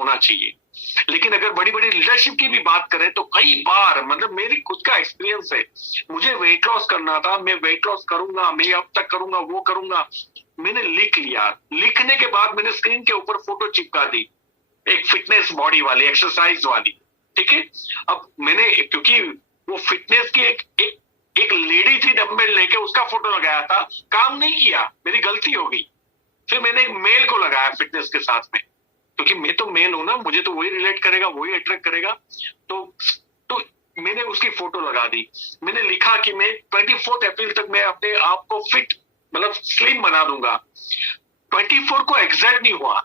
होना चाहिए। लेकिन अगर बड़ी बड़ी लीडरशिप की भी बात करें तो कई बार, मतलब मेरी खुद का एक्सपीरियंस है, मुझे वेट लॉस करना था, मैं वेट लॉस करूंगा, मैं अब तक करूंगा, वो करूंगा, मैंने लिख लिया। लिखने के बाद मैंने स्क्रीन के ऊपर फोटो चिपका दी, एक फिटनेस बॉडी वाली, एक्सरसाइज वाली, ठीक है। अब मैंने, क्योंकि वो फिटनेस की एक लेडी थी डंबल लेके, उसका फोटो लगाया था, काम नहीं किया, मेरी गलती हो गई। फिर मैंने एक मेल को लगाया फिटनेस के साथ में, क्योंकि मैं तो मेल हूं ना, मुझे तो वही रिलेट करेगा, वही अट्रैक्ट करेगा। तो मैंने उसकी फोटो लगा दी। मैंने लिखा कि मैं 24 अप्रैल तक मैं अपने आप को फिट, मतलब स्लिम बना दूंगा। 24 को एग्जैक्ट नहीं हुआ,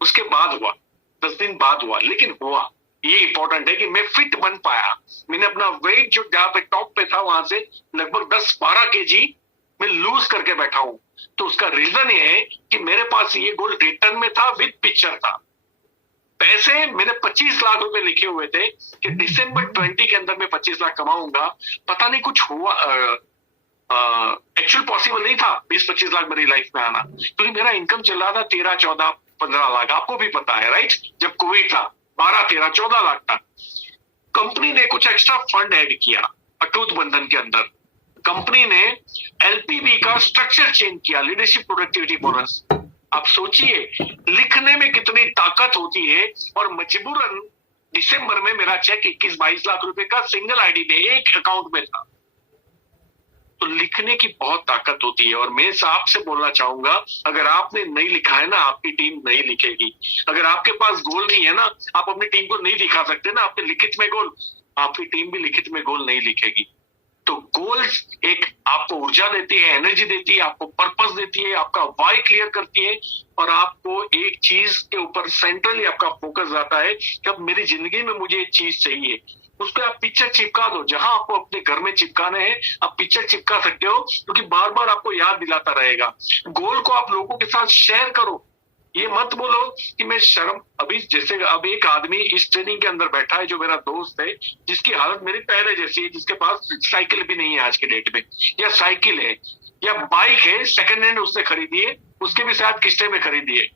उसके बाद हुआ, 10 दिन बाद हुआ, लेकिन हुआ। ये इंपॉर्टेंट है कि मैं फिट बन पाया। मैंने अपना वेट जो जहां पे टॉप पे था वहां से लगभग 10-12 केजी मैं लूज करके बैठा हूं। तो उसका रीजन ये है कि मेरे पास ये गोल रिटर्न में था, विद पिक्चर था। पैसे मैंने 25 लाख रुपए लिखे हुए थे कि दिसंबर 20 के अंदर मैं 25 लाख कमाऊंगा। पता नहीं कुछ हुआ, एक्चुअल पॉसिबल नहीं था 20-25 लाख मेरी लाइफ में आना, क्योंकि मेरा इनकम चल रहा था 13-14-15 लाख, आपको भी पता है राइट। जब कुवैत था 12-13-14 लाख था। कंपनी ने कुछ एक्स्ट्रा फंड ऐड किया अटूट बंधन के अंदर। कंपनी ने एलपीबी का स्ट्रक्चर चेंज किया, लीडरशिप प्रोडक्टिविटी बोनस। आप सोचिए लिखने में कितनी ताकत होती है। और मजबूरन दिसंबर में मेरा चेक 21-22 लाख रुपए का सिंगल आईडी में एक अकाउंट में था। तो लिखने की बहुत ताकत होती है। और मैं आपसे बोलना चाहूंगा, अगर आपने नहीं लिखा है ना, आपकी टीम नहीं लिखेगी। अगर आपके पास गोल नहीं है ना, आप अपनी टीम को नहीं दिखा सकते ना अपने लिखित में गोल, आपकी टीम भी लिखित में गोल नहीं लिखेगी। तो गोल्स एक आपको ऊर्जा देती है, एनर्जी देती है, आपको पर्पस देती है, आपका वाई क्लियर करती है, और आपको एक चीज के ऊपर सेंट्रली आपका फोकस आता है कि अब मेरी जिंदगी में मुझे एक चीज चाहिए। उस पर आप पिक्चर चिपका दो, जहां आपको अपने घर में चिपकाने हैं आप पिक्चर चिपका सकते हो, क्योंकि बार बार आपको याद दिलाता रहेगा। गोल को आप लोगों के साथ शेयर करो। ये मत बोलो कि मैं शर्म, अभी जैसे अब एक आदमी इस ट्रेनिंग के अंदर बैठा है जो मेरा दोस्त है, जिसकी हालत मेरी पहले जैसी है, जिसके पास साइकिल भी नहीं है आज के डेट में, या साइकिल है या बाइक है सेकंड हैंड उसने खरीदी है, उसके भी साथ किस्ते में खरीदी है।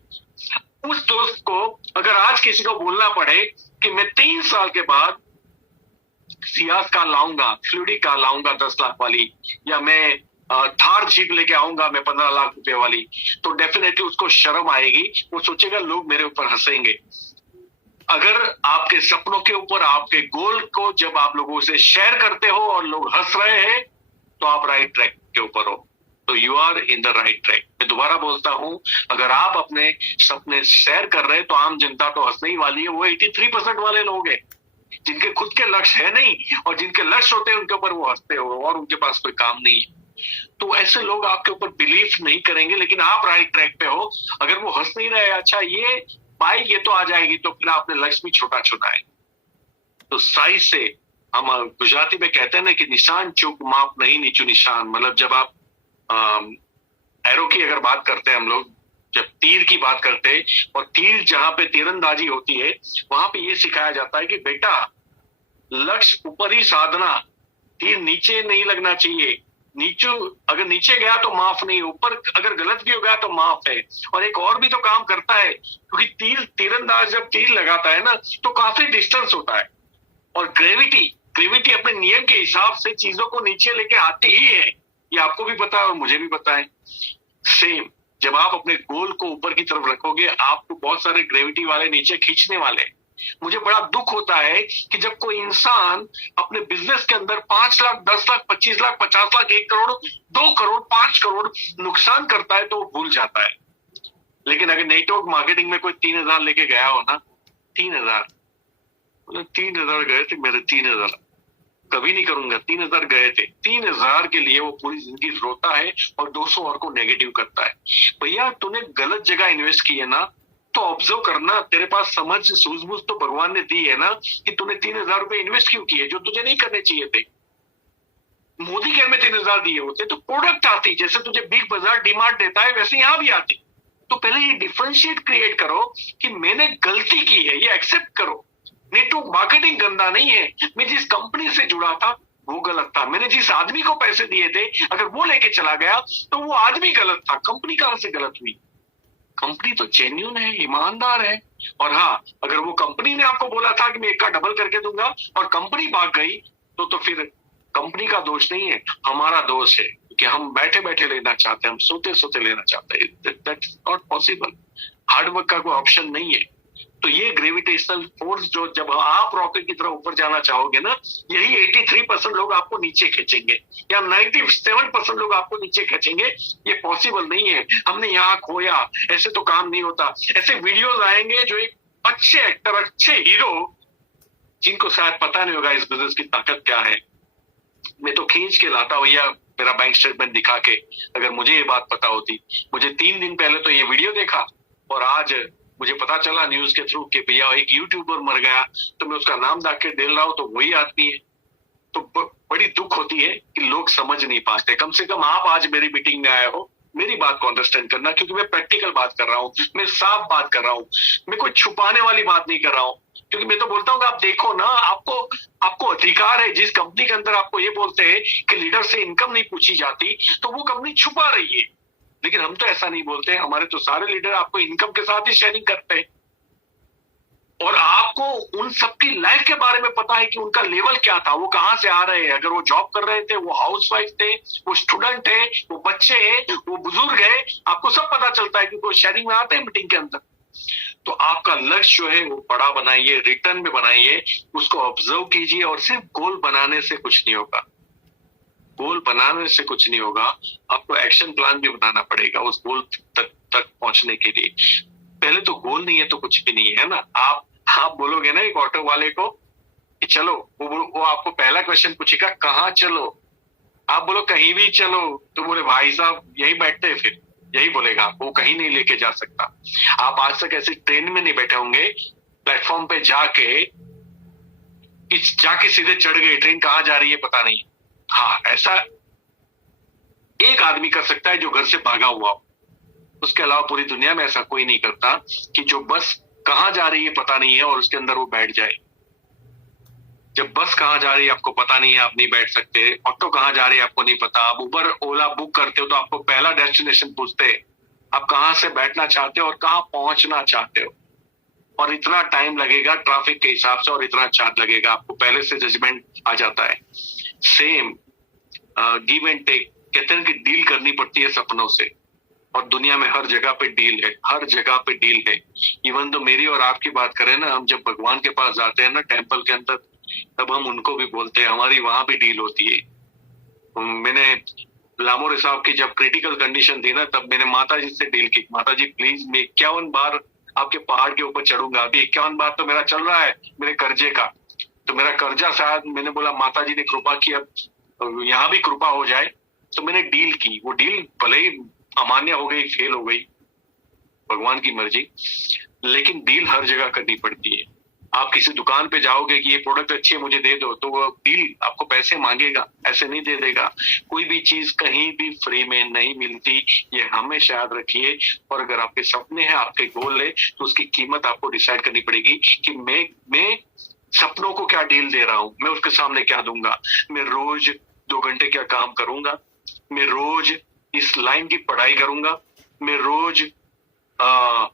उस दोस्त को अगर आज किसी को बोलना पड़े कि मैं 3 साल के बाद सियाज कार लाऊंगा, फ्लूडी कार लाऊंगा 10 लाख वाली, या मैं थार जीप लेके आऊंगा मैं 15 लाख रुपए वाली, तो डेफिनेटली उसको शर्म आएगी। वो सोचेगा लोग मेरे ऊपर हंसेंगे। अगर आपके सपनों के ऊपर, आपके गोल को जब आप लोगों से शेयर करते हो और लोग हंस रहे हैं, तो आप राइट ट्रैक के ऊपर हो, तो you are in the right track. मैं दोबारा बोलता हूं, अगर आप अपने सपने शेयर कर रहे हैं तो आम जनता तो हंसने ही वाली है। वो 83% वाले लोग हैं जिनके खुद के लक्ष्य है नहीं, और जिनके लक्ष्य होते हैं उनके ऊपर वो हंसते हो, और उनके पास कोई काम नहीं है। तो ऐसे लोग आपके ऊपर बिलीव नहीं करेंगे, लेकिन आप राइट ट्रैक पे हो। अगर वो हंस नहीं रहे, अच्छा ये बाइक ये तो आ जाएगी, तो फिर आपने लक्ष्य भी छोटा छोटा है। तो साइज से, हम गुजराती में कहते हैं ना कि निशान चूक माप नहीं नीचू निशान। मतलब जब आप एरो की अगर बात करते हैं हम लोग, जब तीर की बात करते हैं, और तीर जहां पे तीरंदाजी होती है वहां पे ये सिखाया जाता है कि बेटा लक्ष्य ऊपर ही साधना, तीर नीचे नहीं लगना चाहिए। नीचे अगर नीचे गया तो माफ नहीं, ऊपर अगर गलत भी हो गया तो माफ है। और एक और भी तो काम करता है, क्योंकि तीरंदाज जब तीर लगाता है ना तो काफी डिस्टेंस होता है, और ग्रेविटी अपने नियम के हिसाब से चीजों को नीचे लेके आती ही है। ये आपको भी पता है और मुझे भी पता है। सेम जब आप अपने गोल को ऊपर की तरफ रखोगे, आपको बहुत सारे ग्रेविटी वाले नीचे खींचने वाले। मुझे बड़ा दुख होता है कि जब कोई इंसान अपने बिजनेस के अंदर 5 लाख, 10 लाख, 25 लाख, 50 लाख, 1 करोड़, 2 करोड़, 5 करोड़ नुकसान करता है तो वो भूल जाता है। लेकिन अगर नेटवर्क मार्केटिंग में कोई 3,000 लेके गया हो ना, 3,000, मतलब 3,000 गए थे मेरे, 3,000 कभी नहीं करूंगा, 3,000 गए थे, 3,000 के लिए वो पूरी जिंदगी रोता है और 200 और को नेगेटिव करता है। भैया तूने गलत जगह इन्वेस्ट की है ना, तो ऑब्जर्व करना, तेरे पास समझ सूझबूझ तो भगवान ने दी है ना, कि तूने 3,000 रुपए इन्वेस्ट क्यों किए जो तुझे नहीं करने चाहिए थे। मोदी केयर में 3,000 दिए होते तो प्रोडक्ट आती, जैसे तुझे बिग बाजार डीमार्ट देता है वैसे यहां भी आती। तो पहले ये डिफरेंशिएट क्रिएट करो कि मैंने गलती की है, ये एक्सेप्ट करो। नेटवर्क मार्केटिंग गंदा नहीं है, मैं जिस कंपनी से जुड़ा था वो गलत था, मैंने जिस आदमी को पैसे दिए थे अगर वो लेके चला गया तो वो आदमी गलत था, कंपनी कहां से गलत हुई। कंपनी तो जेन्युइन है, ईमानदार है। और हाँ, अगर वो कंपनी ने आपको बोला था कि मैं 1 का डबल करके दूंगा और कंपनी भाग गई, तो फिर कंपनी का दोष नहीं है, हमारा दोष है कि हम बैठे बैठे लेना चाहते हैं, हम सोते सोते लेना चाहते हैं। That's not possible. हार्डवर्क का कोई ऑप्शन नहीं है। तो ये ग्रेविटेशनल फोर्स जो जब आप रॉकेट की तरफ ऊपर जाना चाहोगे ना, यही 83% लोग आपको नीचे खींचेंगे या 97% लोग आपको नीचे खींचेंगे। ये पॉसिबल नहीं है। हमने यहाँ खोया, ऐसे तो काम नहीं होता। ऐसे वीडियोस आएंगे जो एक अच्छे एक्टर, अच्छे हीरो, जिनको शायद पता नहीं होगा इस बिजनेस की ताकत क्या है, मैं तो खींच के लाता भैया मेरा बैंक स्टेटमेंट दिखा के। अगर मुझे ये बात पता होती, मुझे 3 दिन पहले तो ये वीडियो देखा और आज मुझे पता चला न्यूज के थ्रू कि भैया एक यूट्यूबर मर गया, तो मैं उसका नाम दाग के डेल रहा हूं तो वही आदमी है। तो बड़ी दुख होती है कि लोग समझ नहीं पाते। कम से कम आप आज मेरी मीटिंग में आए हो, मेरी बात को अंडरस्टैंड करना, क्योंकि मैं प्रैक्टिकल बात कर रहा हूँ, मैं साफ बात कर रहा हूँ, मैं कोई छुपाने वाली बात नहीं कर रहा हूँ। क्योंकि मैं तो बोलता हूँ आप देखो ना, आपको अधिकार है। जिस कंपनी के अंदर आपको ये बोलते हैं कि लीडर से इनकम नहीं पूछी जाती, तो वो कंपनी छुपा रही है। लेकिन हम तो ऐसा नहीं बोलते। हमारे तो सारे लीडर आपको इनकम के साथ ही शेयरिंग करते हैं और आपको उन सबकी लाइफ के बारे में पता है कि उनका लेवल क्या था, वो कहां से आ रहे हैं। अगर वो जॉब कर रहे थे, वो हाउसवाइफ थे, वो स्टूडेंट है, वो बच्चे हैं, वो बुजुर्ग है, आपको सब पता चलता है क्योंकि वो शेयरिंग में आते हैं मीटिंग के अंदर। तो आपका लक्ष्य जो है वो बड़ा बनाइए, रिटर्न में बनाइए, उसको ऑब्जर्व कीजिए। और सिर्फ गोल बनाने से कुछ नहीं होगा, गोल बनाने से कुछ नहीं होगा, आपको एक्शन प्लान भी बनाना पड़ेगा उस गोल तक पहुंचने के लिए। पहले तो गोल नहीं है तो कुछ भी नहीं है ना। आप बोलोगे ना एक ऑटो वाले को कि चलो, वो आपको पहला क्वेश्चन पूछेगा कहाँ चलो, आप बोलो कहीं भी चलो, तो बोले भाई साहब यही बैठते हैं, फिर यही बोलेगा, वो कहीं नहीं लेके जा सकता। आप आज तक ऐसी ट्रेन में नहीं बैठे होंगे, प्लेटफॉर्म पे जाके सीधे चढ़ गए, ट्रेन कहाँ जा रही है पता नहीं। हाँ, ऐसा एक आदमी कर सकता है जो घर से भागा हुआ हो, उसके अलावा पूरी दुनिया में ऐसा कोई नहीं करता कि जो बस कहाँ जा रही है पता नहीं है और उसके अंदर वो बैठ जाए। जब बस कहाँ जा रही है आपको पता नहीं है, आप नहीं बैठ सकते। ऑटो कहाँ जा रही है आपको नहीं पता, आप उबर ओला बुक करते हो तो आपको पहला डेस्टिनेशन पूछते हैं, आप कहाँ से बैठना चाहते हो और कहाँ पहुंचना चाहते हो, और इतना टाइम लगेगा ट्रैफिक के हिसाब से और इतना चार्ज लगेगा, आपको पहले से जजमेंट आ जाता है। सेम गिव एंड टेक, कहते हैं कि डील करनी पड़ती है सपनों से, और दुनिया में हर जगह पे डील है, हर जगह पे डील है। इवन तो मेरी और आपकी बात करें ना, हम जब भगवान के पास जाते हैं ना टेम्पल के अंदर, तब हम उनको भी बोलते हैं, हमारी वहां भी डील होती है। मैंने लामोरे साहब की जब क्रिटिकल कंडीशन थी ना, तब मैंने माता जी से डील की, माता जी प्लीज मैं 51 बार आपके पहाड़ के ऊपर चढ़ूंगा, अभी 51 बार तो मेरा चल रहा है मेरे कर्जे का, तो मेरा कर्जा शायद, मैंने बोला माता जी ने कृपा की, अब यहाँ भी कृपा हो जाए। तो मैंने डील की, वो डील भले ही अमान्य हो गई, फेल हो गई, भगवान की मर्जी, लेकिन डील हर जगह करनी पड़ती है। आप किसी दुकान पे जाओगे कि ये प्रोडक्ट अच्छी है मुझे दे दो, तो वो डील आपको पैसे मांगेगा, ऐसे नहीं दे देगा। कोई भी चीज कहीं भी फ्री में नहीं मिलती, ये हमेशा याद रखिए। और अगर आपके सपने हैं, आपके गोल है, तो उसकी कीमत आपको डिसाइड करनी पड़ेगी कि मैं सपनों को क्या डील दे रहा हूं, मैं उसके सामने क्या दूंगा। मैं रोज 2 घंटे क्या काम करूंगा, मैं रोज इस लाइन की पढ़ाई करूंगा, मैं रोज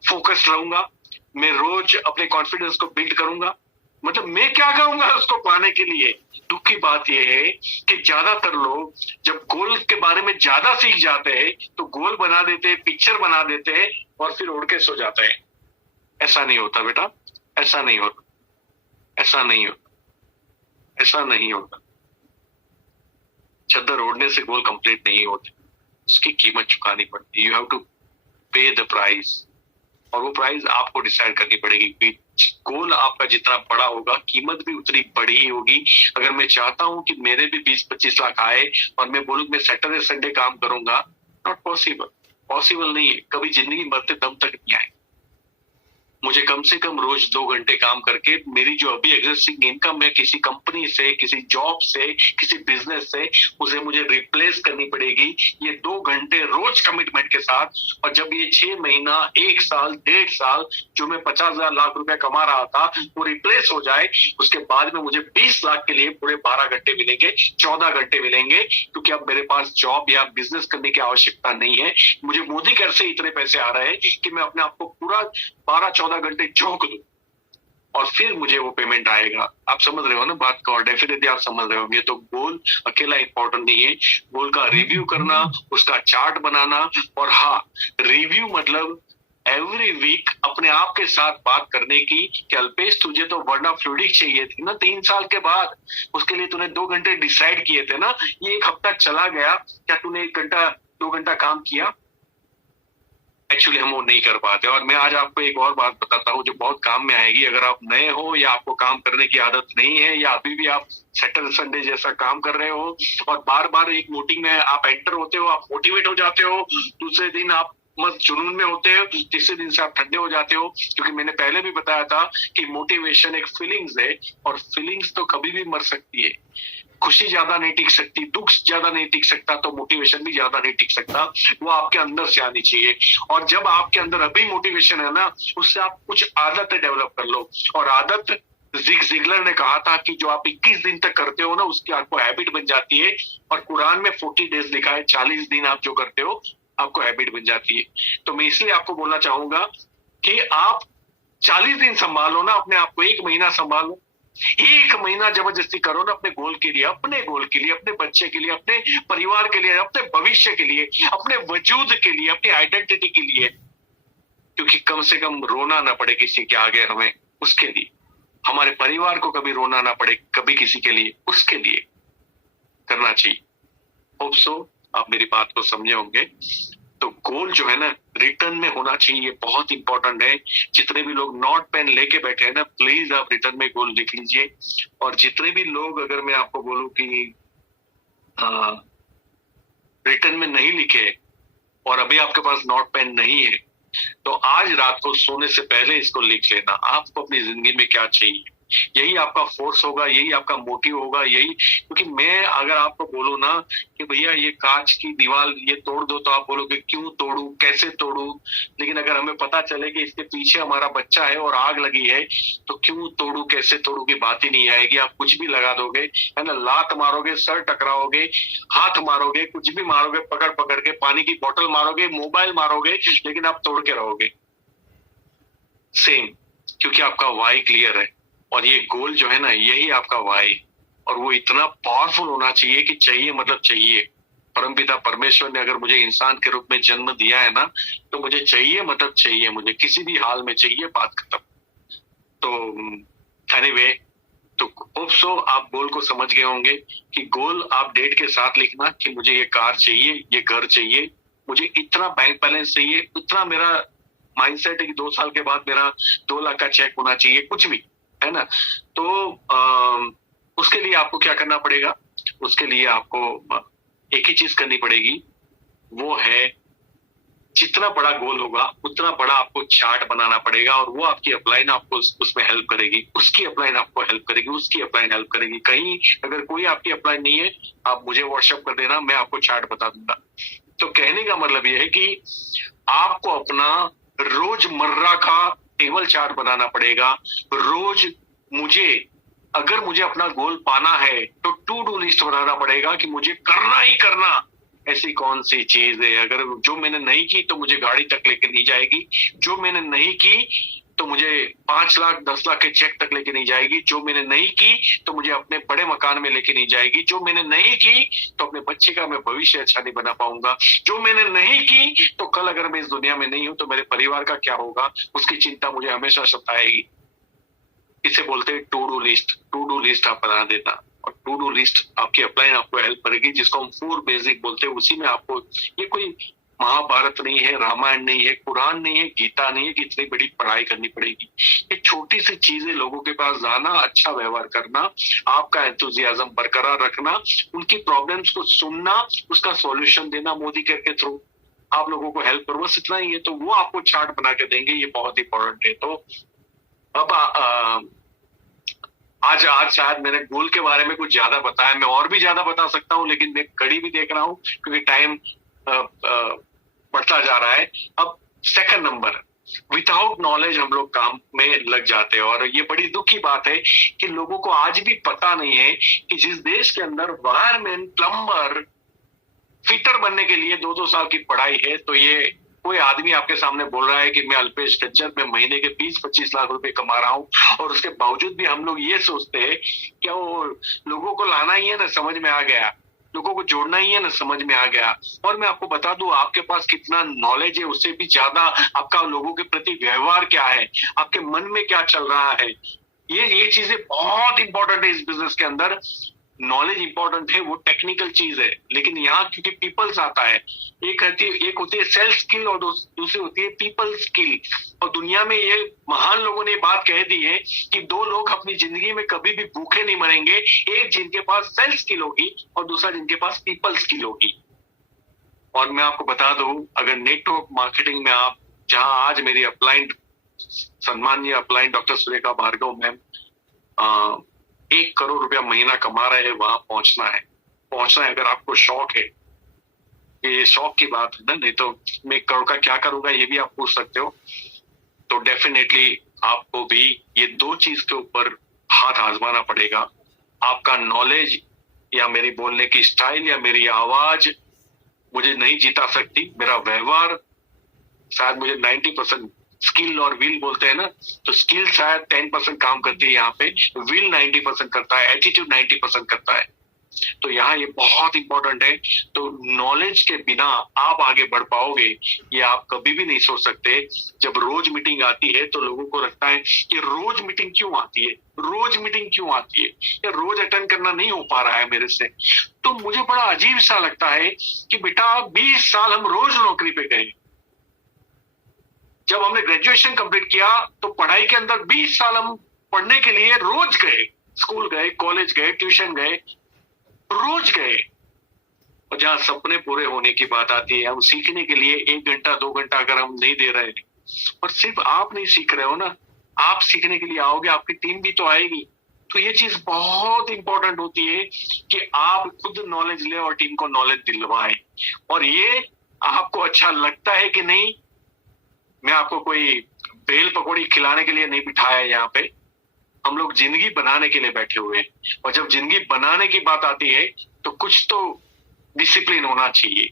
फोकस रहूंगा, मैं रोज अपने कॉन्फिडेंस को बिल्ड करूंगा। मतलब मैं क्या करूंगा उसको पाने के लिए। दुख की बात यह है कि ज्यादातर लोग जब गोल के बारे में ज्यादा सीख जाते हैं तो गोल बना देते हैं, पिक्चर बना देते हैं और फिर उड़ के सो जाते हैं। ऐसा नहीं होता बेटा, ऐसा नहीं होता, ऐसा नहीं होता, ऐसा नहीं होता। चद्दर ओढ़ने से गोल कंप्लीट नहीं होते, उसकी कीमत चुकानी पड़ती है। यू हैव टू पे द प्राइस, और वो प्राइस आपको डिसाइड करनी पड़ेगी। गोल आपका जितना बड़ा होगा, कीमत भी उतनी बड़ी ही होगी। अगर मैं चाहता हूं कि मेरे भी 20-25 लाख आए और मैं बोलूं मैं सैटरडे संडे काम करूंगा, नॉट पॉसिबल, पॉसिबल नहीं है। कभी जिंदगी मरते दम तक नहीं आए। मुझे कम से कम रोज 2 घंटे काम करके मेरी जो अभी एग्जिस्टिंग इनकम है किसी कंपनी से, किसी जॉब से, किसी बिजनेस से, उसे मुझे रिप्लेस करनी पड़ेगी ये 2 घंटे रोज कमिटमेंट के साथ। और जब ये 6 महीना, 1 साल, 1.5 साल जो मैं 50,000 लाख रुपए कमा रहा था वो रिप्लेस हो जाए, उसके बाद में मुझे 20 लाख के लिए पूरे 12 घंटे मिलेंगे, 14 घंटे मिलेंगे, क्योंकि अब मेरे पास जॉब या बिजनेस करने की आवश्यकता नहीं है। मुझे मोदी घर से इतने पैसे आ रहे हैं कि मैं अपने आप को पूरा 12-14 घंटे झोंक दूं और फिर मुझे वो पेमेंट आएगा। आप समझ रहे हो ना बात को, और डेफिनेटली आप समझ रहे होंगे। तो गोल अकेला इंपॉर्टेंट नहीं है, गोल का रिव्यू करना, उसका चार्ट बनाना। और हाँ, रिव्यू मतलब एवरी वीक अपने आप के साथ बात करने की कि अल्पेश तुझे तो वर्ना फ्लूइडिक चाहिए थी ना 3 साल के बाद, उसके लिए तूने 2 घंटे डिसाइड किए थे ना, ये 1 हफ्ता चला गया, क्या तूने 1 घंटा 2 घंटा काम किया? एक्चुअली हम वो नहीं कर पाते। और मैं आज आपको एक और बात बताता हूँ जो बहुत काम में आएगी। अगर आप नए हो या आपको काम करने की आदत नहीं है या अभी भी आप सैटरडे संडे जैसा काम कर रहे हो और बार बार एक मीटिंग में आप एंटर होते हो, आप मोटिवेट हो जाते हो, दूसरे दिन आप मत जुनून में होते हो, तीसरे दिन से आप ठंडे हो जाते हो। क्योंकि मैंने पहले भी बताया था कि मोटिवेशन एक फीलिंग्स है और फीलिंग्स तो कभी भी मर सकती है। खुशी ज्यादा नहीं टिक सकती, दुख ज्यादा नहीं टिक सकता, तो मोटिवेशन भी ज्यादा नहीं टिक सकता। वो आपके अंदर से आनी चाहिए। और जब आपके अंदर अभी मोटिवेशन है ना, उससे आप कुछ आदतें डेवलप कर लो। और आदत, जिग जिगलर ने कहा था कि जो आप 21 दिन तक करते हो ना उसकी आपको हैबिट बन जाती है। और कुरान में 40 डेज लिखा है, 40 दिन आप जो करते हो आपको हैबिट बन जाती है। तो मैं इसलिए आपको बोलना चाहूंगा कि आप 40 दिन संभालो ना अपने आप को, 1 महीना संभालो, 1 महीना जबरदस्ती करो ना अपने गोल के लिए, अपने गोल के लिए, अपने बच्चे के लिए, अपने परिवार के लिए, अपने भविष्य के लिए, अपने वजूद के लिए, अपनी आइडेंटिटी के लिए। क्योंकि कम से कम रोना ना पड़े किसी के आगे हमें, उसके लिए, हमारे परिवार को कभी रोना ना पड़े कभी किसी के लिए, उसके लिए करना चाहिए। होप सो आप मेरी बात को समझे होंगे। तो गोल जो है ना रिटर्न में होना चाहिए, ये बहुत इंपॉर्टेंट है। जितने भी लोग नोट पेन लेके बैठे हैं ना, प्लीज आप रिटर्न में गोल लिख लीजिए। और जितने भी लोग, अगर मैं आपको बोलूं कि रिटर्न में नहीं लिखे और अभी आपके पास नोट पेन नहीं है, तो आज रात को सोने से पहले इसको लिख लेना, आपको अपनी जिंदगी में क्या चाहिए। यही आपका फोर्स होगा, यही आपका मोटिव होगा, यही। क्योंकि मैं अगर आपको बोलूं ना कि भैया ये कांच की दीवार ये तोड़ दो, तो आप बोलोगे क्यों तोड़ू, कैसे तोड़ू। लेकिन अगर हमें पता चले कि इसके पीछे हमारा बच्चा है और आग लगी है, तो क्यों तोड़ू, कैसे तोड़ू की बात ही नहीं आएगी। आप कुछ भी लगा दोगे, है ना, लात मारोगे, सर टकराओगे, हाथ मारोगे, कुछ भी मारोगे, पकड़ पकड़ के, पानी की बोतल मारोगे, मोबाइल मारोगे, लेकिन आप तोड़ के रहोगे सेम। क्योंकि आपका वाई क्लियर है। और ये गोल जो है ना, यही आपका वाई। और वो इतना पावरफुल होना चाहिए कि चाहिए मतलब चाहिए। परमपिता परमेश्वर ने अगर मुझे इंसान के रूप में जन्म दिया है ना, तो मुझे चाहिए मतलब चाहिए, मुझे किसी भी हाल में चाहिए, बात खत्म। तो एनीवे, तो होप सो आप गोल को समझ गए होंगे कि गोल आप डेट के साथ लिखना कि मुझे ये कार चाहिए, ये घर चाहिए, मुझे इतना बैंक बैलेंस चाहिए, उतना मेरा माइंडसेट है कि 2 साल के बाद मेरा 2 लाख का चेक होना चाहिए, कुछ भी, है ना। तो उसके लिए आपको क्या करना पड़ेगा, उसके लिए आपको एक ही चीज करनी पड़ेगी, वो है जितना बड़ा गोल होगा उतना बड़ा आपको चार्ट बनाना पड़ेगा। और वो आपकी अपलाइन आपको उसमें हेल्प करेगी, उसकी अपलाइन आपको हेल्प करेगी, उसकी अपलाइन हेल्प करेगी। कहीं अगर कोई आपकी अपलाइन नहीं है, आप मुझे व्हाट्सएप कर देना, मैं आपको चार्ट बता दूंगा। तो कहने का मतलब यह है कि आपको अपना रोजमर्रा का टेबल चार्ट बनाना पड़ेगा। रोज अगर मुझे अपना गोल पाना है तो टू डू लिस्ट बनाना पड़ेगा कि मुझे करना ही करना ऐसी कौन सी चीज है। अगर जो मैंने नहीं की तो मुझे गाड़ी तक लेके नहीं जाएगी, जो मैंने नहीं की तो मुझे 5 लाख 10 लाख के चेक तक लेके नहीं जाएगी, जो मैंने नहीं की तो मुझे अपने बड़े मकान में लेके नहीं जाएगी, जो मैंने नहीं की तो अपने बच्चे का मैं भविष्य अच्छा नहीं बना पाऊंगा, जो मैंने नहीं की तो कल अगर मैं इस दुनिया में नहीं हूं तो मेरे परिवार का क्या होगा, उसकी चिंता मुझे हमेशा सताएगी। इसे बोलते हैं to do list. To do list आप बना देना, और टू डू लिस्ट आपकी अपलाइन आपको हेल्प करेगी, जिसको हम 4 बेसिक बोलते हैं। उसी में आपको, ये कोई महाभारत नहीं है, रामायण नहीं है, कुरान नहीं है, गीता नहीं है कि इतनी बड़ी पढ़ाई करनी पड़ेगी। ये छोटी सी चीजें, लोगों के पास जाना, अच्छा व्यवहार करना, आपका एंथुजियाज्म बरकरार रखना, उनकी प्रॉब्लम्स को सुनना, उसका सॉल्यूशन देना मोदी केयर के थ्रू, आप लोगों को हेल्प करो, बस इतना ही है। तो वो आपको चार्ट बना के देंगे, ये बहुत इंपॉर्टेंट है। तो अब आज आज शायद मैंने गोल के बारे में कुछ ज्यादा बताया, मैं और भी ज्यादा बता सकता हूँ, लेकिन मैं घड़ी भी देख रहा हूँ क्योंकि टाइम बढ़ता जा रहा है। अब सेकंड नंबर, विदाउट नॉलेज हम लोग काम में लग जाते हैं, और ये बड़ी दुख की बात है कि लोगों को आज भी पता नहीं है कि जिस देश के अंदर वायरमैन, प्लम्बर, फिटर बनने के लिए 2-2 साल की पढ़ाई है, तो ये कोई आदमी आपके सामने बोल रहा है कि मैं अल्पेश गज्जर में महीने के 20-25 लाख रुपए कमा रहा हूं, और उसके बावजूद भी हम लोग ये सोचते हैं कि वो लोगों को लाना ही है ना, समझ में आ गया, लोगों को जोड़ना ही है ना, समझ में आ गया। और मैं आपको बता दूं, आपके पास कितना नॉलेज है उससे भी ज्यादा आपका लोगों के प्रति व्यवहार क्या है, आपके मन में क्या चल रहा है, ये चीजें बहुत इंपॉर्टेंट है इस बिजनेस के अंदर। नॉलेज इंपॉर्टेंट है, वो टेक्निकल चीज है, लेकिन यहाँ क्योंकि पीपल्स आता है, एक होती है सेल्फ स्किल और दूसरी होती है पीपल स्किल। और दुनिया में ये महान लोगों ने बात कह दी है कि 2 लोग अपनी जिंदगी में कभी भी भूखे नहीं मरेंगे, एक जिनके पास सेल्फ स्किल होगी और दूसरा जिनके पास पीपल स्किल होगी। और मैं आपको बता दूं, अगर नेटवर्क मार्केटिंग में आप, जहां आज मेरी अपलाइंड, सम्मानीय अपलाइंड डॉक्टर सुरेखा भार्गव मैम 1 करोड़ रुपया महीना कमा रहे हैं, वहां पहुंचना है। अगर आपको शौक है, ये शौक की बात है ना, नहीं तो मैं 1 करोड़ का क्या करूंगा ये भी आप पूछ सकते हो। तो डेफिनेटली आपको भी ये 2 चीज के ऊपर हाथ आजमाना पड़ेगा। आपका नॉलेज या मेरी बोलने की स्टाइल या मेरी आवाज मुझे नहीं जिता सकती, मेरा व्यवहार शायद मुझे 90%, स्किल और विल बोलते हैं ना, तो स्किल शायद 10% काम करती है यहाँ पे, विल 90% करता है, एटीट्यूड 90% करता है। तो यहाँ ये बहुत इंपॉर्टेंट है। तो नॉलेज के बिना आप आगे बढ़ पाओगे ये आप कभी भी नहीं सोच सकते। जब रोज मीटिंग आती है तो लोगों को लगता है कि रोज मीटिंग क्यों आती है, या रोज अटेंड करना नहीं हो पा रहा है मेरे से। तो मुझे बड़ा अजीब सा लगता है कि बेटा 20 साल हम रोज नौकरी पे गए, जब हमने ग्रेजुएशन कंप्लीट किया तो पढ़ाई के अंदर 20 साल हम पढ़ने के लिए रोज गए, स्कूल गए, कॉलेज गए, ट्यूशन गए, रोज गए। और जहां सपने पूरे होने की बात आती है, हम सीखने के लिए 1 घंटा 2 घंटा अगर हम नहीं दे रहे, और सिर्फ आप नहीं सीख रहे हो ना, आप सीखने के लिए आओगे, आपकी टीम भी तो आएगी। तो ये चीज बहुत इंपॉर्टेंट होती है कि आप खुद नॉलेज ले और टीम को नॉलेज दिलवाए। और ये आपको अच्छा लगता है कि नहीं, मैं आपको कोई बेल पकौड़ी खिलाने के लिए नहीं बिठाया यहाँ पे, हम लोग जिंदगी बनाने के लिए बैठे हुए हैं। और जब जिंदगी बनाने की बात आती है तो कुछ तो डिसिप्लिन होना चाहिए,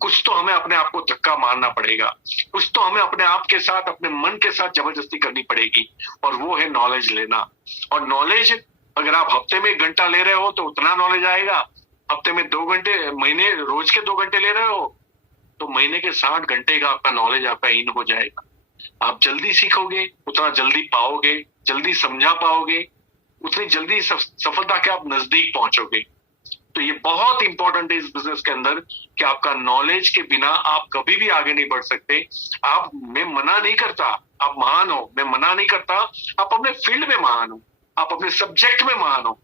कुछ तो हमें अपने आप को धक्का मारना पड़ेगा, कुछ तो हमें अपने आप के साथ, अपने मन के साथ जबरदस्ती करनी पड़ेगी, और वो है नॉलेज लेना। और नॉलेज अगर आप हफ्ते में 1 घंटा ले रहे हो तो उतना नॉलेज आएगा, हफ्ते में 2 घंटे, महीने रोज के 2 घंटे ले रहे हो तो महीने के 60 घंटे का आपका नॉलेज आपका इन हो जाएगा। आप जल्दी सीखोगे, उतना जल्दी पाओगे, जल्दी समझा पाओगे, उतनी जल्दी सफलता के आप नजदीक पहुंचोगे। तो ये बहुत इंपॉर्टेंट है इस बिजनेस के अंदर कि आपका नॉलेज के बिना आप कभी भी आगे नहीं बढ़ सकते। आप, मैं मना नहीं करता आप महान हो, मैं मना नहीं करता आप अपने फील्ड में महान हो, आप अपने सब्जेक्ट में महान हो,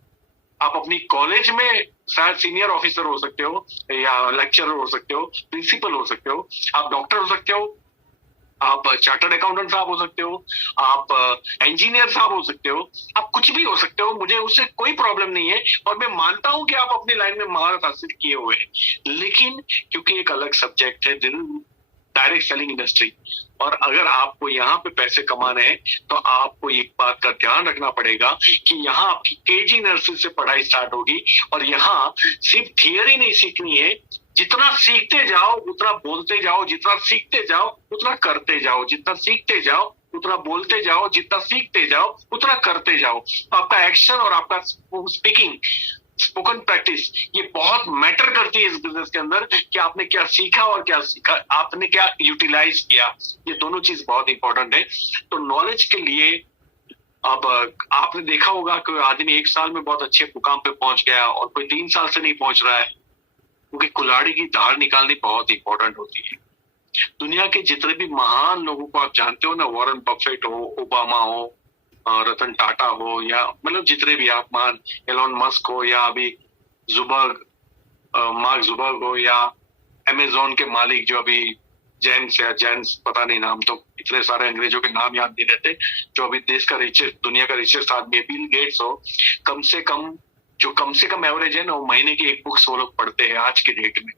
आप अपनी कॉलेज में शायद सीनियर ऑफिसर हो सकते हो, या लेक्चरर हो सकते हो, प्रिंसिपल हो सकते हो, आप डॉक्टर हो सकते हो, आप चार्टर्ड अकाउंटेंट साहब हो सकते हो, आप इंजीनियर साहब हो सकते हो, आप कुछ भी हो सकते हो, मुझे उससे कोई प्रॉब्लम नहीं है। और मैं मानता हूं कि आप अपनी लाइन में महारत हासिल किए हुए हैं, लेकिन क्योंकि एक अलग सब्जेक्ट है, डायरेक्ट सेलिंग इंडस्ट्री, और अगर आपको यहाँ पे पैसे कमाने हैं तो आपको एक बात का ध्यान रखना पड़ेगा कि यहाँ आपकी केजी नर्सरी से पढ़ाई स्टार्ट होगी, और यहाँ सिर्फ थियरी नहीं सीखनी है, जितना सीखते जाओ उतना बोलते जाओ, जितना सीखते जाओ उतना करते जाओ, जितना सीखते जाओ उतना बोलते जाओ, जितना सीखते जाओ उतना करते जाओ। आपका एक्शन और आपका स्पोकन प्रैक्टिस ये बहुत मैटर करती है इस बिजनेस के अंदर, कि आपने क्या सीखा और क्या सीखा, आपने क्या यूटिलाइज किया, ये दोनों चीज बहुत इंपॉर्टेंट है। तो नॉलेज के लिए अब आपने देखा होगा कि आदमी 1 साल में बहुत अच्छे मुकाम पे पहुंच गया और कोई 3 साल से नहीं पहुंच रहा है, क्योंकि कुल्हाड़ी की धार निकालनी बहुत इंपॉर्टेंट होती है। दुनिया के जितने भी महान लोगों को आप जानते हो ना, वॉरेन बफेट हो, ओबामा हो, रतन टाटा हो, या मतलब जितने भी आप मान, एलोन मस्क हो, या अभी मार्क जुबर्ग हो, या अमेजोन के मालिक जो अभी जेम्स या जेम्स, पता नहीं नाम, तो इतने सारे अंग्रेजों के नाम याद नहीं रहते, जो अभी देश का रिचेस्ट, दुनिया का रिचेस्ट आदमी बिल गेट्स हो, कम से कम एवरेज है ना, वो महीने की एक बुक्स वो लोग पढ़ते हैं आज की डेट में,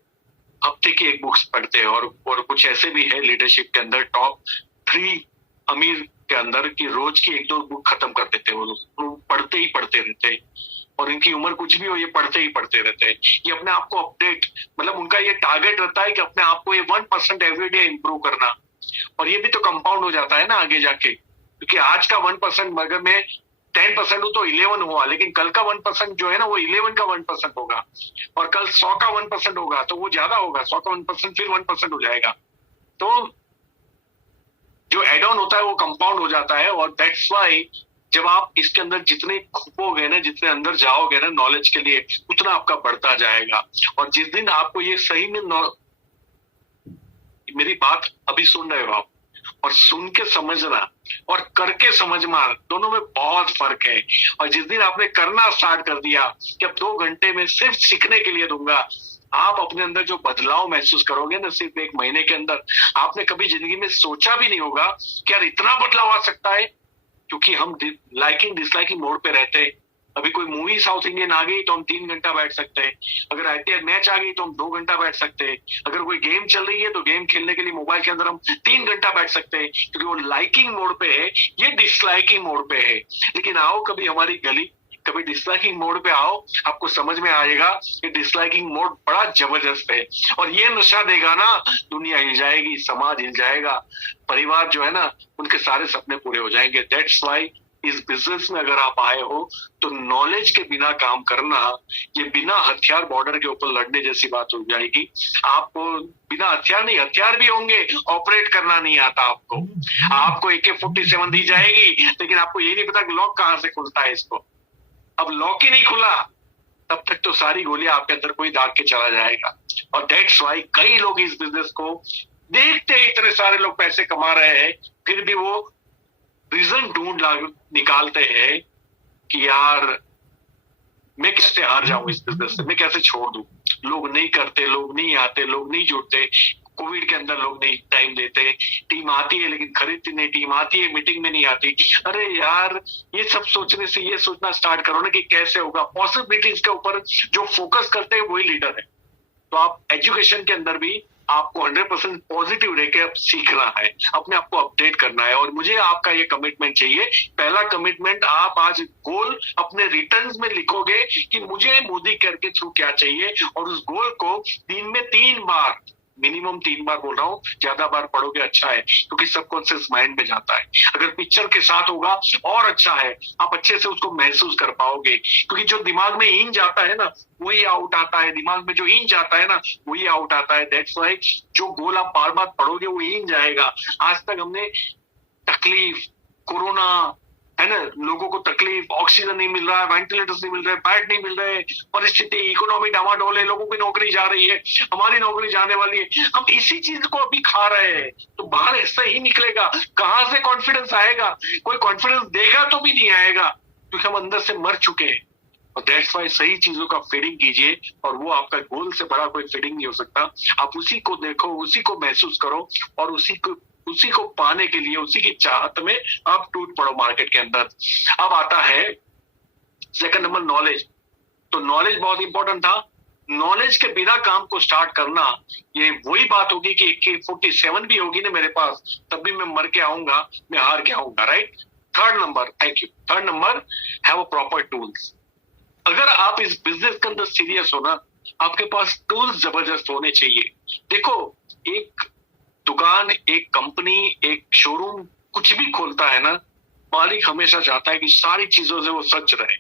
हफ्ते की एक बुक्स पढ़ते हैं। और कुछ ऐसे भी है लीडरशिप के अंदर टॉप 3 अमीर के अंदर की रोज की 1-2 बुक खत्म कर देते हैं वो लोग, वो पढ़ते ही पढ़ते रहते हैं, और इनकी उम्र कुछ भी हो ये पढ़ते ही पढ़ते रहते हैं। ये अपने आप को अपडेट, मतलब उनका ये टारगेट रहता है कि अपने आप को ये 1% एवरी डे इम्प्रूव करना, और ये भी तो कंपाउंड हो जाता है ना आगे जाके, क्योंकि आज का 1% अगर मैं 10% हूं तो 11 हुआ, लेकिन कल का 1% जो है ना वो 11 का 1% होगा, और कल 100 का 1% होगा तो वो ज्यादा होगा, 100 का 1% फिर 1% हो जाएगा। तो जो एड ऑन होता है वो कंपाउंड हो जाता है, और दैट्स वाई जब आप इसके अंदर जितने खुपोगे ना, जितने अंदर जाओगे ना नॉलेज के लिए, उतना आपका बढ़ता जाएगा। और जिस दिन आपको ये सही में मेरी बात अभी सुन रहे हो आप, और सुन के समझना और करके समझना, दोनों में बहुत फर्क है। और जिस दिन आपने करना स्टार्ट कर दिया कि अब 2 घंटे में सिर्फ सीखने के लिए दूंगा, आप अपने अंदर जो बदलाव महसूस करोगे ना सिर्फ 1 महीने के अंदर, आपने कभी जिंदगी में सोचा भी नहीं होगा कि यार इतना बदलाव आ सकता है। क्योंकि हम लाइकिंग डिसलाइकिंग मोड पे रहते हैं। अभी कोई मूवी साउथ इंडियन आ गई तो हम 3 घंटा बैठ सकते हैं, अगर आईपीएल मैच आ गई तो हम 2 घंटा बैठ सकते हैं, अगर कोई गेम चल रही है तो गेम खेलने के लिए मोबाइल के अंदर हम 3 घंटा बैठ सकते हैं, क्योंकि वो लाइकिंग मोड पे है, ये डिसलाइकिंग मोड पे है। लेकिन आओ कभी हमारी गली, कभी डिसलाइकिंग मोड पे आओ, आपको समझ में आएगा कि डिसलाइकिंग मोड बड़ा जबरदस्त है, और ये नशा देगा ना, दुनिया हिल जाएगी, समाज हिल जाएगा, परिवार जो है ना उनके सारे सपने पूरे हो जाएंगे। दैट्स वाई इस बिजनेस में अगर आप आए हो तो नॉलेज के बिना काम करना, ये बिना हथियार बॉर्डर के ऊपर लड़ने जैसी बात हो जाएगी। आपको बिना हथियार नहीं, हथियार भी होंगे, ऑपरेट करना नहीं आता आपको। आपको AK-47 दी जाएगी, लेकिन आपको ये नहीं पता कि लॉक कहाँ से खुलता है इसको। अब लॉक ही नहीं खुला तब तक तो सारी गोलियां आपके अंदर कोई दाग के चला जाएगा। और दैट्स वाई कई लोग इस बिजनेस को देखते ही इतने सारे लोग पैसे कमा रहे हैं, फिर भी वो रीजन ढूंढ निकालते हैं कि यार मैं कैसे हार जाऊं इस बिजनेस से, मैं कैसे छोड़ दूं। लोग नहीं करते, लोग नहीं आते, लोग नहीं जुड़ते। कोविड के अंदर लोग नहीं टाइम देते, टीम आती है लेकिन खरीदती नहीं, टीम आती है मीटिंग में नहीं आती। अरे यार ये सब सोचने से ये सोचना स्टार्ट करो ना कि कैसे होगा। पॉसिबिलिटीज के ऊपर जो फोकस करते हैं वही लीडर है। तो आप एजुकेशन के अंदर भी आपको 100% पॉजिटिव रह के अब सीखना है, अपने आप को अपडेट करना है। और मुझे आपका ये कमिटमेंट चाहिए। पहला कमिटमेंट, आप आज गोल अपने रिटर्न्स में लिखोगे कि मुझे मोदी केयर के थ्रू क्या चाहिए, और उस गोल को दिन में 3 बार, मिनिमम 3 बार बोल रहा हूँ, ज्यादा बार पढ़ोगे अच्छा है, क्योंकि सबकॉन्शियस माइंड में जाता है। अगर पिक्चर के साथ होगा और अच्छा है, आप अच्छे से उसको महसूस कर पाओगे, क्योंकि जो दिमाग में इन जाता है ना वही आउट आता है, दिमाग में जो इन जाता है ना वही आउट आता है। दैट्स व्हाई जो गोल आप बार बार पढ़ोगे वो इन जाएगा। आज तक हमने तकलीफ, कोरोना है ना, लोगों को तकलीफ, ऑक्सीजन नहीं मिल रहा है, वेंटिलेटर्स नहीं मिल रहे, बेड नहीं मिल रहे, परिस्थिति, इकोनॉमी डामाडोल है, लोगों की नौकरी जा रही है, हमारी नौकरी जाने वाली है, हम इसी चीज को अभी खा रहे हैं। तो बाहर ऐसा ही निकलेगा, कहां से कॉन्फिडेंस आएगा? कोई कॉन्फिडेंस देगा तो भी नहीं आएगा, क्योंकि हम अंदर से मर चुके हैं। और दैट्स वाई सही चीजों का फीडिंग कीजिए, और वो आपका गोल से बड़ा कोई फीडिंग नहीं हो सकता। आप उसी को देखो, उसी को महसूस करो, और उसी को पाने के लिए, उसी की चाहत में आप टूट पड़ो मार्केट के अंदर। अब आता है सेकंड नंबर, नॉलेज। तो नॉलेज बहुत इंपॉर्टेंट था। नॉलेज के बिना काम को स्टार्ट करना, ये वही बात होगी कि AK-47 भी होगी ना मेरे पास, तब भी मैं मर के आऊंगा, मैं हार के आऊंगा, right. Third number, thank you, third number, have a proper tools. अगर आप इस बिजनेस के अंदर सीरियस हो ना, आपके पास टूल्स जबरदस्त होने चाहिए। देखो, एक दुकान, एक कंपनी, एक शोरूम कुछ भी खोलता है ना, मालिक हमेशा चाहता है कि सारी चीजों से वो सच रहे,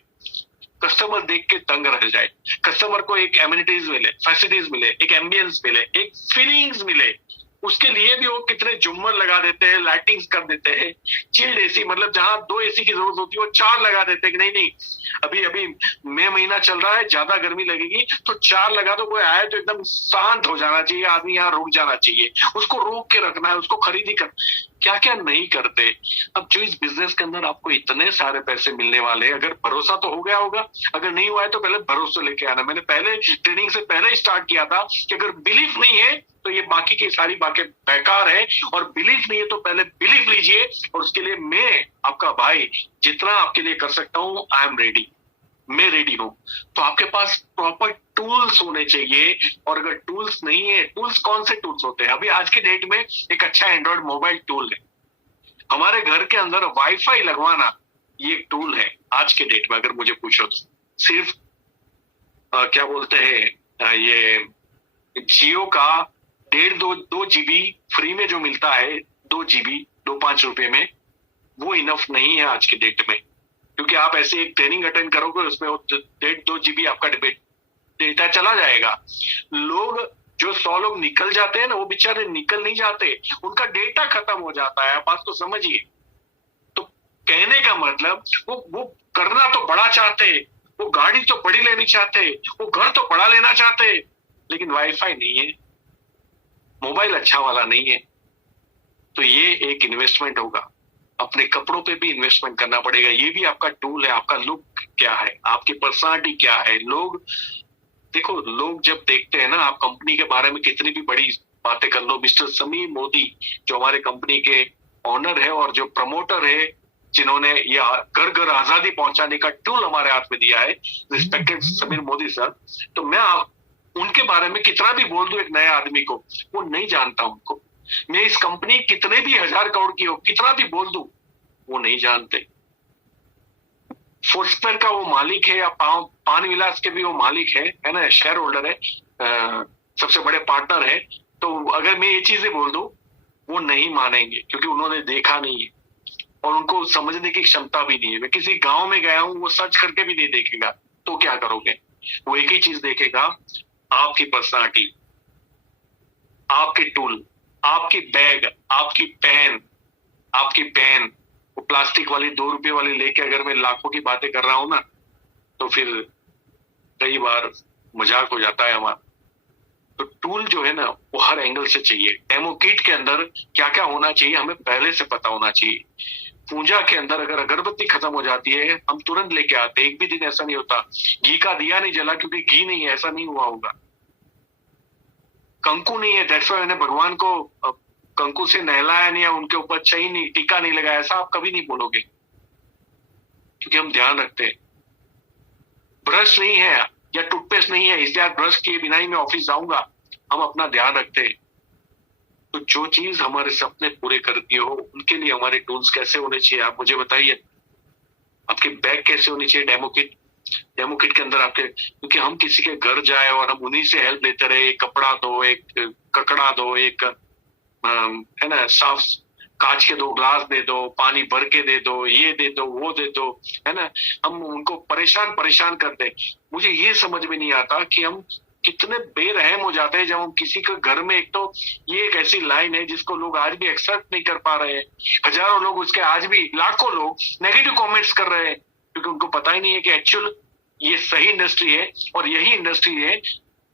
कस्टमर देख के दंग रह जाए, कस्टमर को एक एमिनिटीज मिले, फैसिलिटीज मिले, एक एम्बियंस मिले, एक फीलिंग्स मिले। उसके लिए भी वो कितने झुम्मर लगा देते हैं, लाइटिंग्स कर देते हैं, चिल्ड एसी, मतलब जहां 2 एसी की जरूरत होती है वो 4 लगा देते हैं कि नहीं नहीं, अभी मई महीना चल रहा है, ज्यादा गर्मी लगेगी तो 4 लगा दो, कोई आए तो एकदम शांत हो जाना चाहिए, आदमी यहाँ रुक जाना चाहिए, उसको रोक के रखना है, उसको खरीदी कर। क्या क्या नहीं करते। अब जो इस बिजनेस के अंदर आपको इतने सारे पैसे मिलने वाले, अगर भरोसा तो हो गया होगा, अगर नहीं हुआ है तो पहले भरोसा लेके आना। मैंने पहले ट्रेनिंग से पहले स्टार्ट किया था कि अगर बिलीफ नहीं है तो ये बाकी की सारी बातें बेकार है, और बिलीफ नहीं है तो पहले बिलीफ लीजिए। और उसके लिए मैं आपका भाई जितना आपके लिए कर सकता हूँ, आई एम रेडी, मैं रेडी हूं। तो आपके पास प्रॉपर टूल्स होने चाहिए। और अगर टूल्स नहीं है, टूल्स कौन से टूल्स होते हैं? अभी आज के डेट में एक अच्छा एंड्रॉइड मोबाइल टूल है। हमारे घर के अंदर वाईफाई लगवाना ये एक टूल है आज के डेट में, अगर मुझे पूछो तो। सिर्फ क्या बोलते हैं, ये जियो का 1.5-2 जीबी फ्री में जो मिलता है, 2 जीबी 2-5 रुपए में, वो इनफ नहीं है आज के डेट में। क्योंकि आप ऐसे एक ट्रेनिंग अटेंड करोगे, उसमें 1.5-2 जीबी आपका डेटा चला जाएगा। लोग जो 100 लोग निकल जाते हैं ना, वो बेचारे निकल नहीं जाते, उनका डेटा खत्म हो जाता है। आप बात तो समझिए। तो कहने का मतलब वो करना तो बड़ा चाहते, वो गाड़ी तो बड़ी लेनी चाहते, वो घर तो बड़ा लेना चाहते, लेकिन वाईफाई नहीं है, मोबाइल अच्छा वाला नहीं है। तो ये एक इन्वेस्टमेंट होगा। अपने कपड़ों पे भी इन्वेस्टमेंट करना पड़ेगा। ये भी आपका टूल है। आपका लुक क्या है, आपकी पर्सनालिटी क्या है। लोग देखो, लोग जब देखते हैं ना, आप कंपनी के बारे में कितनी भी बड़ी बातें कर लो, मिस्टर समीर मोदी जो हमारे कंपनी के ऑनर है और जो प्रमोटर है, जिन्होंने ये घर घर आजादी पहुंचाने का टूल हमारे हाथ में दिया है, रिस्पेक्टेड समीर मोदी सर। तो मैं उनके बारे में कितना भी बोल दूं एक नए आदमी को, वो नहीं जानता उनको। मैं इस कंपनी कितने भी 1000 करोड़ की हो, कितना भी बोल दूं, वो नहीं जानते। फोर्सपेर का वो मालिक है, या पान विलास के भी वो मालिक है ना, शेयर होल्डर है, सबसे बड़े पार्टनर है। तो अगर मैं ये चीजें बोल दूं, वो नहीं मानेंगे, क्योंकि उन्होंने देखा नहीं है और उनको समझने की क्षमता भी नहीं है। मैं किसी गांव में गया हूं, वो सर्च करके भी नहीं देखेगा, तो क्या करोगे? वो एक ही चीज देखेगा, आपकी पर्सनालिटी, आपके टूल, आपकी बैग, आपकी पेन। वो प्लास्टिक वाली 2 रुपए वाली लेके अगर मैं लाखों की बातें कर रहा हूं ना, तो फिर कई बार मजाक हो जाता है हमारा। तो टूल जो है ना, वो हर एंगल से चाहिए। डेमो किट के अंदर क्या क्या होना चाहिए, हमें पहले से पता होना चाहिए। पूजा के अंदर अगर अगरबत्ती खत्म हो जाती है, हम तुरंत लेके आते, एक भी दिन ऐसा नहीं होता घी का दिया नहीं जला क्योंकि घी नहीं है, ऐसा नहीं हुआ होगा। कंकु नहीं है, दैट्स व्हाई मैंने भगवान को कंकु से नहलाया नहीं, उनके ऊपर चाहिए नहीं, टीका नहीं लगाया, ऐसा आप कभी नहीं बोलोगे, क्योंकि हम ध्यान रखते हैं। ब्रश नहीं है या टूथपेस्ट नहीं है, इसलिए आज ब्रश किए बिना ही मैं ऑफिस जाऊंगा, हम अपना ध्यान रखते हैं। तो जो चीज हमारे सपने पूरे करती हो, उनके लिए हमारे टूल्स कैसे होने चाहिए, आप मुझे बताइए। आपके बैग कैसे होनी चाहिए, डेमो किट के अंदर आपके, क्योंकि हम किसी के घर जाए और हम उन्हीं से हेल्प लेते रहे, एक कपड़ा दो, एक ककड़ा दो, एक है ना, साफ कांच के 2 ग्लास दे दो, पानी भर के दे दो, ये दे दो, वो दे दो, है ना। हम उनको परेशान करते। मुझे ये समझ में नहीं आता कि हम कितने बेरहम हो जाते हैं जब हम किसी के घर में, एक तो ये एक ऐसी लाइन है जिसको लोग आज भी एक्सेप्ट नहीं कर पा रहे हैं। हजारों लोग उसके, आज भी लाखों लोग नेगेटिव कमेंट्स कर रहे हैं, क्योंकि उनको पता ही नहीं है कि एक्चुअल ये सही इंडस्ट्री है, और यही इंडस्ट्री है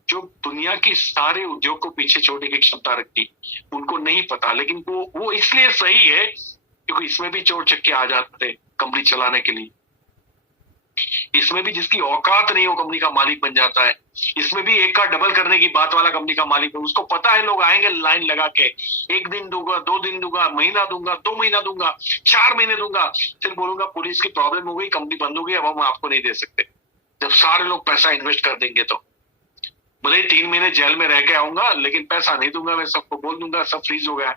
जो दुनिया की सारे उद्योग को पीछे छोड़ने की क्षमता रखती। उनको नहीं पता, लेकिन वो इसलिए सही है क्योंकि इसमें भी चोर चक्के आ जाते हैं कंपनी चलाने के लिए। इसमें भी जिसकी औकात नहीं हो कंपनी का मालिक बन जाता है। इसमें भी एक का डबल करने की बात वाला कंपनी का मालिक है। उसको पता है लोग आएंगे लाइन लगा के, 1 दिन दूंगा, 2 दिन दूंगा, महीना दूंगा, 2 महीना दूंगा, 4 महीने दूंगा, फिर बोलूंगा पुलिस की प्रॉब्लम हो गई, कंपनी बंद हो गई, अब हम आपको नहीं दे सकते। जब सारे लोग पैसा इन्वेस्ट कर देंगे तो भले ही 3 महीने जेल में रह के आऊंगा, लेकिन पैसा नहीं दूंगा, मैं सबको बोल दूंगा सब फ्रीज हो गया है।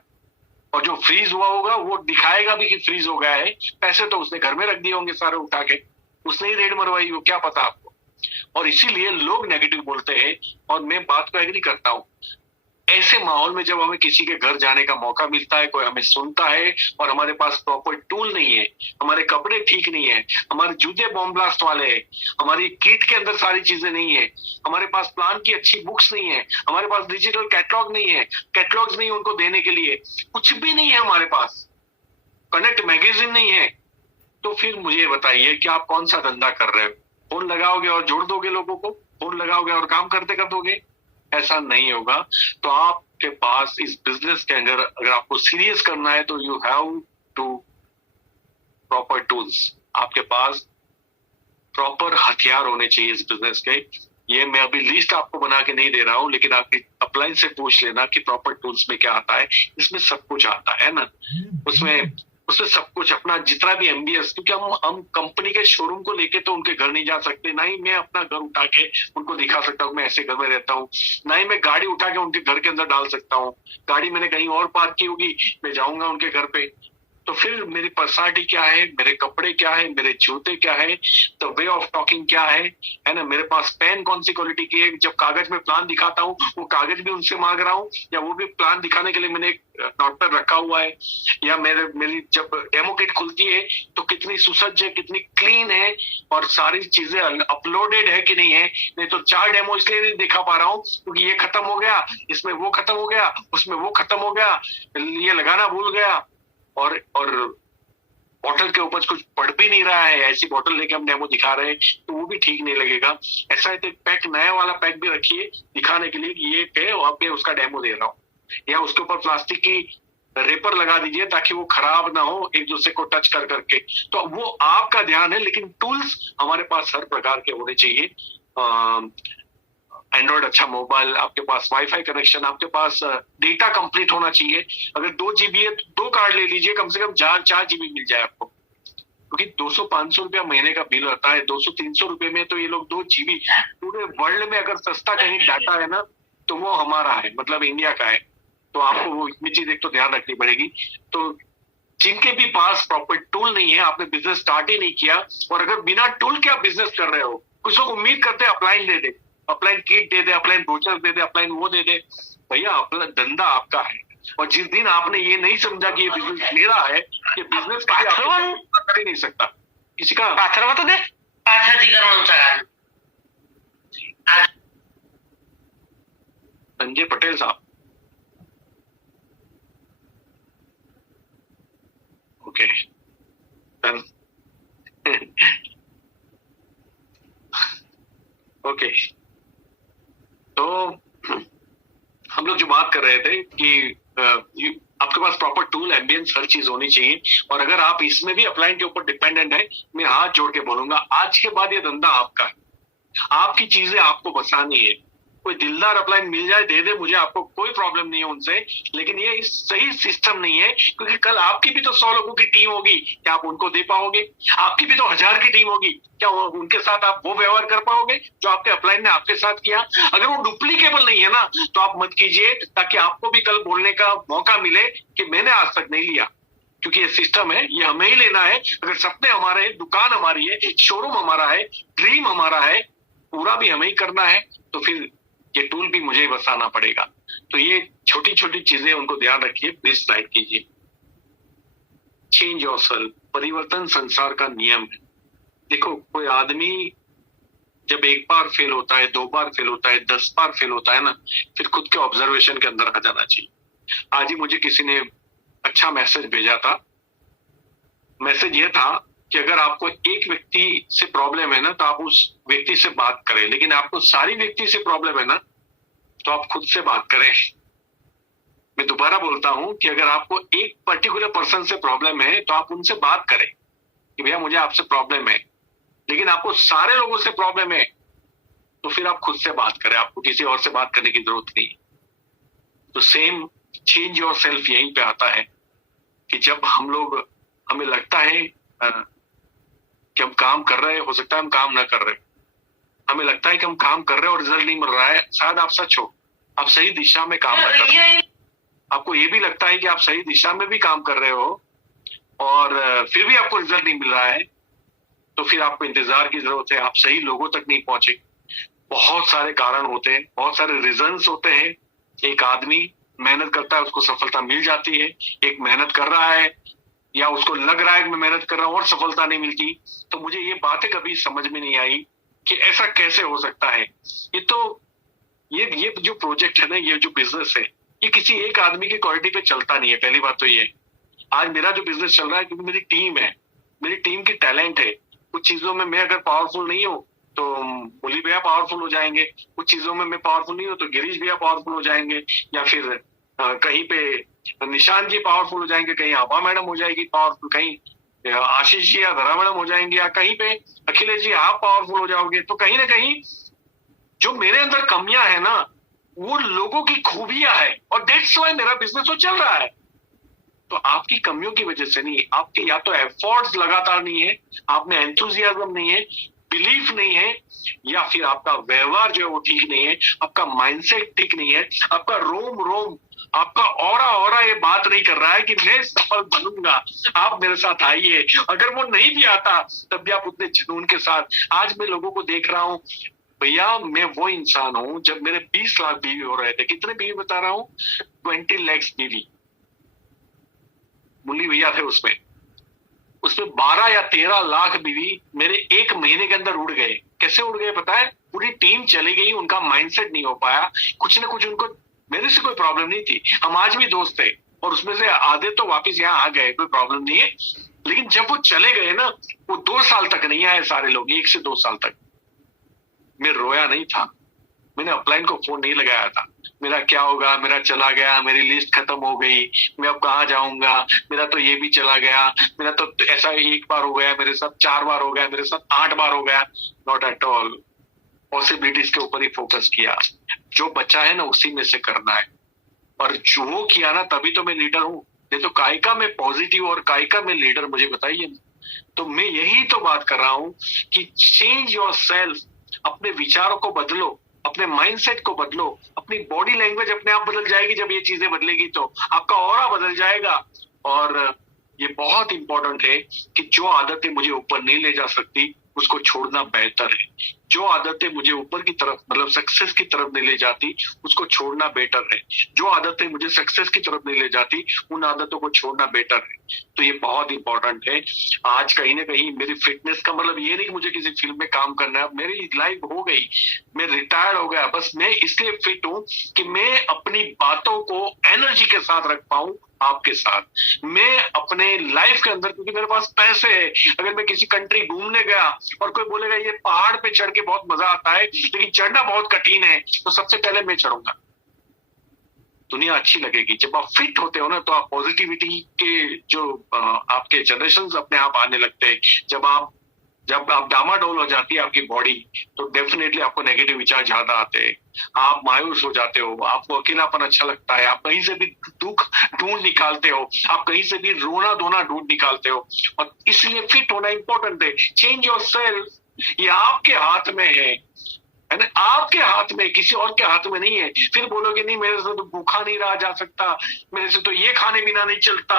और जो फ्रीज हुआ होगा वो दिखाएगा भी कि फ्रीज हो गया है, पैसे तो उसने घर में रख दिए होंगे सारे उठा के, उसने ही रेड मरवाई हो, क्या पता आपको। और इसीलिए लोग नेगेटिव बोलते हैं, और मैं बात को एग्री करता हूं। ऐसे माहौल में जब हमें किसी के घर जाने का मौका मिलता है, कोई हमें सुनता है, और हमारे पास प्रॉपर टूल नहीं है, हमारे कपड़े ठीक नहीं है, हमारे जूते बॉम्ब ब्लास्ट वाले हैं, हमारी किट के अंदर सारी चीजें नहीं है, हमारे पास प्लान की अच्छी बुक्स नहीं है, हमारे पास डिजिटल कैटलॉग नहीं है, कैटलॉग्स नहीं उनको देने के लिए, कुछ भी नहीं है हमारे पास, कनेक्ट मैगजीन नहीं है, तो फिर मुझे बताइए कि आप कौन सा धंधा कर रहे हो। फोन लगाओगे और जोड़ दोगे लोगों को, फोन लगाओगे और काम करते कर दोगे, ऐसा नहीं होगा। तो आप आपके पास इस बिजनेस के अंदर अगर आपको सीरियस करना है तो you have to proper tools, आपके पास प्रॉपर हथियार होने चाहिए इस बिजनेस के। ये मैं अभी लिस्ट आपको बना के नहीं दे रहा हूँ, लेकिन आप अपलाइन से पूछ लेना कि प्रॉपर टूल्स में क्या आता है। इसमें सब कुछ आता है ना, उसमें उसमें सब कुछ, अपना जितना भी एमबीएस, क्योंकि हम कंपनी के शोरूम को लेके तो उनके घर नहीं जा सकते, ना ही मैं अपना घर उठा के उनको दिखा सकता हूँ मैं ऐसे घर में रहता हूँ, ना ही मैं गाड़ी उठा के उनके घर के अंदर डाल सकता हूँ। गाड़ी मैंने कहीं और पार्क की होगी, मैं जाऊंगा उनके घर पे, तो फिर मेरी पर्सनालिटी क्या है, मेरे कपड़े क्या है, मेरे जूते क्या है, द वे ऑफ टॉकिंग क्या है ना, मेरे पास पेन कौन सी क्वालिटी की है, जब कागज में प्लान दिखाता हूँ वो कागज भी उनसे मांग रहा हूँ, या वो भी प्लान दिखाने के लिए मैंने एक नोटपैड रखा हुआ है, या मेरी जब डेमो किट खुलती है तो कितनी सुसज्ज है, कितनी क्लीन है, और सारी चीजें अपलोडेड है कि नहीं है। नहीं तो 4 डेमो इसलिए नहीं दिखा पा रहा हूँ क्योंकि ये खत्म हो गया, इसमें वो खत्म हो गया, उसमें वो खत्म हो गया, ये लगाना भूल गया, और बॉटल के ऊपर कुछ पढ़ भी नहीं रहा है, ऐसी बॉटल लेके हम डेमो दिखा रहे हैं तो वो भी ठीक नहीं लगेगा। ऐसा है तो पैक, नया वाला पैक भी रखिए दिखाने के लिए कि ये है और मैं उसका डेमो दे रहा हूँ, या उसके ऊपर प्लास्टिक की रेपर लगा दीजिए ताकि वो खराब ना हो एक दूसरे को टच कर करके। तो वो आपका ध्यान है, लेकिन टूल्स हमारे पास हर प्रकार के होने चाहिए। एंड्रॉइड अच्छा मोबाइल, आपके पास वाईफाई कनेक्शन, आपके पास डेटा कंप्लीट होना चाहिए। अगर 2 जीबी है तो 2 कार्ड ले लीजिए, कम से कम 4 जीबी मिल जाए आपको, क्योंकि 200-500 रुपया महीने का बिल आता है। 200-300 रुपए में तो ये लोग 2 जीबी, पूरे वर्ल्ड में अगर सस्ता कहीं डाटा है ना तो वो हमारा है, मतलब इंडिया का है। तो आपको वो इतनी चीज एक तो ध्यान रखनी पड़ेगी। तो जिनके भी पास प्रॉपर टूल नहीं है, आपने बिजनेस स्टार्ट ही नहीं किया, और अगर बिना टूल के आप बिजनेस कर रहे हो, कुछ लोग उम्मीद करते हैं अपलाइन दे दे, अपलाइन किट दे दे, अपलाइन ब्रोचर दे दे, अपलाइन वो दे दे। भैया अपना धंधा आपका है, और जिस दिन आपने ये नहीं समझा कि ये बिजनेस मेरा है, ये बिजनेस कर ही नहीं सकता किसी का। संजय पटेल साहब, ओके ओके। तो हम लोग जो बात कर रहे थे कि आपके पास प्रॉपर टूल, एम्बियंस, हर चीज होनी चाहिए। और अगर आप इसमें भी अपलाइन के ऊपर डिपेंडेंट है, मैं हाथ जोड़ के बोलूंगा आज के बाद ये धंधा आपका है, आपकी चीजें आपको बसानी है। कोई दिलदार अपलाइन मिल जाए दे दे मुझे, आपको कोई प्रॉब्लम नहीं है उनसे, लेकिन ये सही सिस्टम नहीं है, क्योंकि कल आपकी भी तो 100 लोगों की टीम होगी, क्या आप उनको दे पाओगे? आपकी भी तो 1000 की टीम होगी, क्या उनके साथ आप वो व्यवहार कर पाओगे जो आपके अपलाइन ने आपके साथ किया? अगर वो डुप्लीकेबल नहीं है ना तो आप मत कीजिए, ताकि आपको भी कल बोलने का मौका मिले कि मैंने आज तक नहीं लिया, क्योंकि ये सिस्टम है, ये हमें ही लेना है। अगर सपने हमारे हैं, दुकान हमारी है, शोरूम हमारा है, ड्रीम हमारा है, पूरा भी हमें ही करना है, तो फिर ये टूल भी मुझे ही बसाना पड़ेगा। तो ये छोटी छोटी चीजें उनको ध्यान रखिए, प्लीज राइट कीजिए। चेंज योरसेल्फ, परिवर्तन संसार का नियम है। देखो, कोई आदमी जब एक बार फेल होता है, 2 बार फेल होता है, 10 बार फेल होता है ना, फिर खुद के ऑब्जर्वेशन के अंदर आ जाना चाहिए। आज ही मुझे किसी ने अच्छा मैसेज भेजा था। मैसेज ये था कि अगर आपको एक व्यक्ति से प्रॉब्लम है ना तो आप उस व्यक्ति से बात करें, लेकिन आपको सारी व्यक्ति से प्रॉब्लम है ना तो आप खुद से बात करें। मैं दोबारा बोलता हूं कि अगर आपको एक पर्टिकुलर पर्सन से प्रॉब्लम है तो आप उनसे बात करें कि भैया मुझे आपसे प्रॉब्लम है, लेकिन आपको सारे लोगों से प्रॉब्लम है तो फिर आप खुद से बात करें, आपको किसी और से बात करने की जरूरत नहीं। तो सेम चेंज योर सेल्फ यहीं पे आता है कि जब हमें लगता है कि हम काम कर रहे हैं, हो सकता है हम काम ना कर रहे, हमें लगता है कि हम काम कर रहे हैं और रिजल्ट नहीं मिल रहा है, शायद आप सच हो, आप सही दिशा में काम ना कर रहे। आपको ये भी लगता है कि आप सही दिशा में भी काम कर रहे हो और फिर भी आपको रिजल्ट नहीं मिल रहा है, तो फिर आपको इंतजार की जरूरत है, आप सही लोगों तक नहीं पहुंचे। बहुत सारे कारण होते हैं, बहुत सारे रीजंस होते हैं। एक आदमी मेहनत करता है, उसको सफलता मिल जाती है, एक मेहनत कर रहा है या उसको लग रहा है कि मैं मेहनत कर रहा हूं और सफलता नहीं मिलती। तो मुझे ये बातें कभी समझ में नहीं आई कि ऐसा कैसे हो सकता है। ये जो प्रोजेक्ट है ना, ये जो बिजनेस है, ये किसी एक आदमी की क्वालिटी पे चलता नहीं है। पहली बात तो ये, आज मेरा जो बिजनेस चल रहा है क्योंकि मेरी टीम है, मेरी टीम की टैलेंट है। कुछ चीजों में मैं अगर पावरफुल नहीं हूँ तो मुरली भैया पावरफुल हो जाएंगे, कुछ चीजों में मैं पावरफुल नहीं हूँ तो गिरीश भैया पावरफुल हो जाएंगे, या फिर कहीं पे निशान जी पावरफुल हो जाएंगे, कहीं आभा मैडम हो जाएगी पावरफुल, कहीं आशीष जी या धरा मैडम हो जाएंगे, या कहीं पे अखिलेश जी आप पावरफुल हो जाओगे। तो कहीं ना कहीं जो मेरे अंदर कमियां है ना वो लोगों की खूबियां है, और दैट्स व्हाई मेरा बिजनेस तो चल रहा है। तो आपकी कमियों की वजह से नहीं, आपके या तो एफर्ट्स लगातार नहीं है, आप में एंथुजियाज्म नहीं है, बिलीफ नहीं है, या फिर आपका व्यवहार जो है वो ठीक नहीं है, आपका माइंडसेट ठीक नहीं है, आपका रोम रोम, आपका ऑरा ये बात नहीं कर रहा है कि मैं सफल बनूंगा, आप मेरे साथ आइए। अगर वो नहीं भी आता तब भी आप उतने जुनून के साथ, आज मैं लोगों को देख रहा हूँ भैया, मैं वो इंसान हूं जब मेरे 20 लाख बीवी हो रहे थे, कितने बीवी बता रहा हूँ, 20 lakhs बीवी, मुरली भैया थे उसमें 12 या 13 लाख बीवी मेरे एक महीने के अंदर उड़ गए। कैसे उड़ गए पता है? पूरी टीम चली गई, उनका माइंडसेट नहीं हो पाया, कुछ ना कुछ उनको, मेरे से कोई प्रॉब्लम नहीं थी, हम आज भी दोस्त थे, और उसमें से आधे तो वापस यहाँ आ गए, कोई प्रॉब्लम नहीं है। लेकिन जब वो चले गए ना, वो 2 साल तक नहीं आए सारे लोग, 1 से 2 साल तक मैं रोया नहीं था, मैंने अपलाइन को फोन नहीं लगाया था, मेरा क्या होगा, मेरा चला गया, मेरी लिस्ट खत्म हो गई, मैं अब कहाँ जाऊंगा, मेरा तो ये भी चला गया, मेरा तो ऐसा 1 बार हो गया, मेरे साथ 4 बार हो गया, मेरे साथ 8 बार हो गया। नॉट एट ऑल, पॉसिबिलिटीज के ऊपर ही फोकस किया, जो बचा है ना उसी में से करना है, और जो किया ना तभी तो मैं लीडर हूँ, नहीं तो कायका में पॉजिटिव और कायका में लीडर, मुझे बताइए। तो मैं यही तो बात कर रहा हूँ कि चेंज योर सेल्फ, अपने विचारों को बदलो, अपने माइंडसेट को बदलो, अपनी बॉडी लैंग्वेज अपने आप बदल जाएगी। जब ये चीजें बदलेगी तो आपका ऑरा बदल जाएगा। और ये बहुत इंपॉर्टेंट है कि जो आदतें मुझे ऊपर नहीं ले जा सकती उसको छोड़ना बेहतर है, जो आदतें मुझे ऊपर की तरफ मतलब सक्सेस की तरफ नहीं ले जाती उसको छोड़ना बेटर है, जो आदतें मुझे सक्सेस की तरफ नहीं ले जाती उन आदतों को छोड़ना बेटर है। तो ये बहुत इंपॉर्टेंट है। आज कहीं ना कहीं मेरी फिटनेस का मतलब ये नहीं मुझे किसी फील्ड में काम करना है, मेरी लाइफ हो गई, मैं रिटायर्ड हो गया, बस मैं इसलिए फिट हूं कि मैं अपनी बातों को एनर्जी के साथ रख पाऊं आपके साथ, मैं अपने लाइफ के अंदर, क्योंकि मेरे पास पैसे है, अगर मैं किसी कंट्री घूमने गया और कोई बोलेगा ये पहाड़ पे चढ़ के बहुत मजा आता है लेकिन चढ़ना बहुत कठिन है, तो सबसे पहले मैं चढ़ूंगा, दुनिया अच्छी लगेगी। जब आप फिट होते हो ना तो आप पॉजिटिविटी के जो आपके जनरेशन अपने आप आने लगते हैं। जब आप डामाडोल हो जाती है आपकी बॉडी तो डेफिनेटली आपको नेगेटिव विचार ज्यादा आते हैं, आप मायूस हो जाते हो, आपको अकेलापन अच्छा लगता है, आप कहीं से भी दुख ढूंढ निकालते हो, आप कहीं से भी रोना धोना ढूंढ निकालते हो। और इसलिए फिट होना इंपॉर्टेंट है। चेंज योर सेल्फ, ये आपके हाथ में है ना, आपके हाथ में, किसी और के हाथ में नहीं है। फिर बोलोगे नहीं मेरे से तो भूखा नहीं रहा जा सकता, मेरे से तो ये खाने बिना नहीं चलता,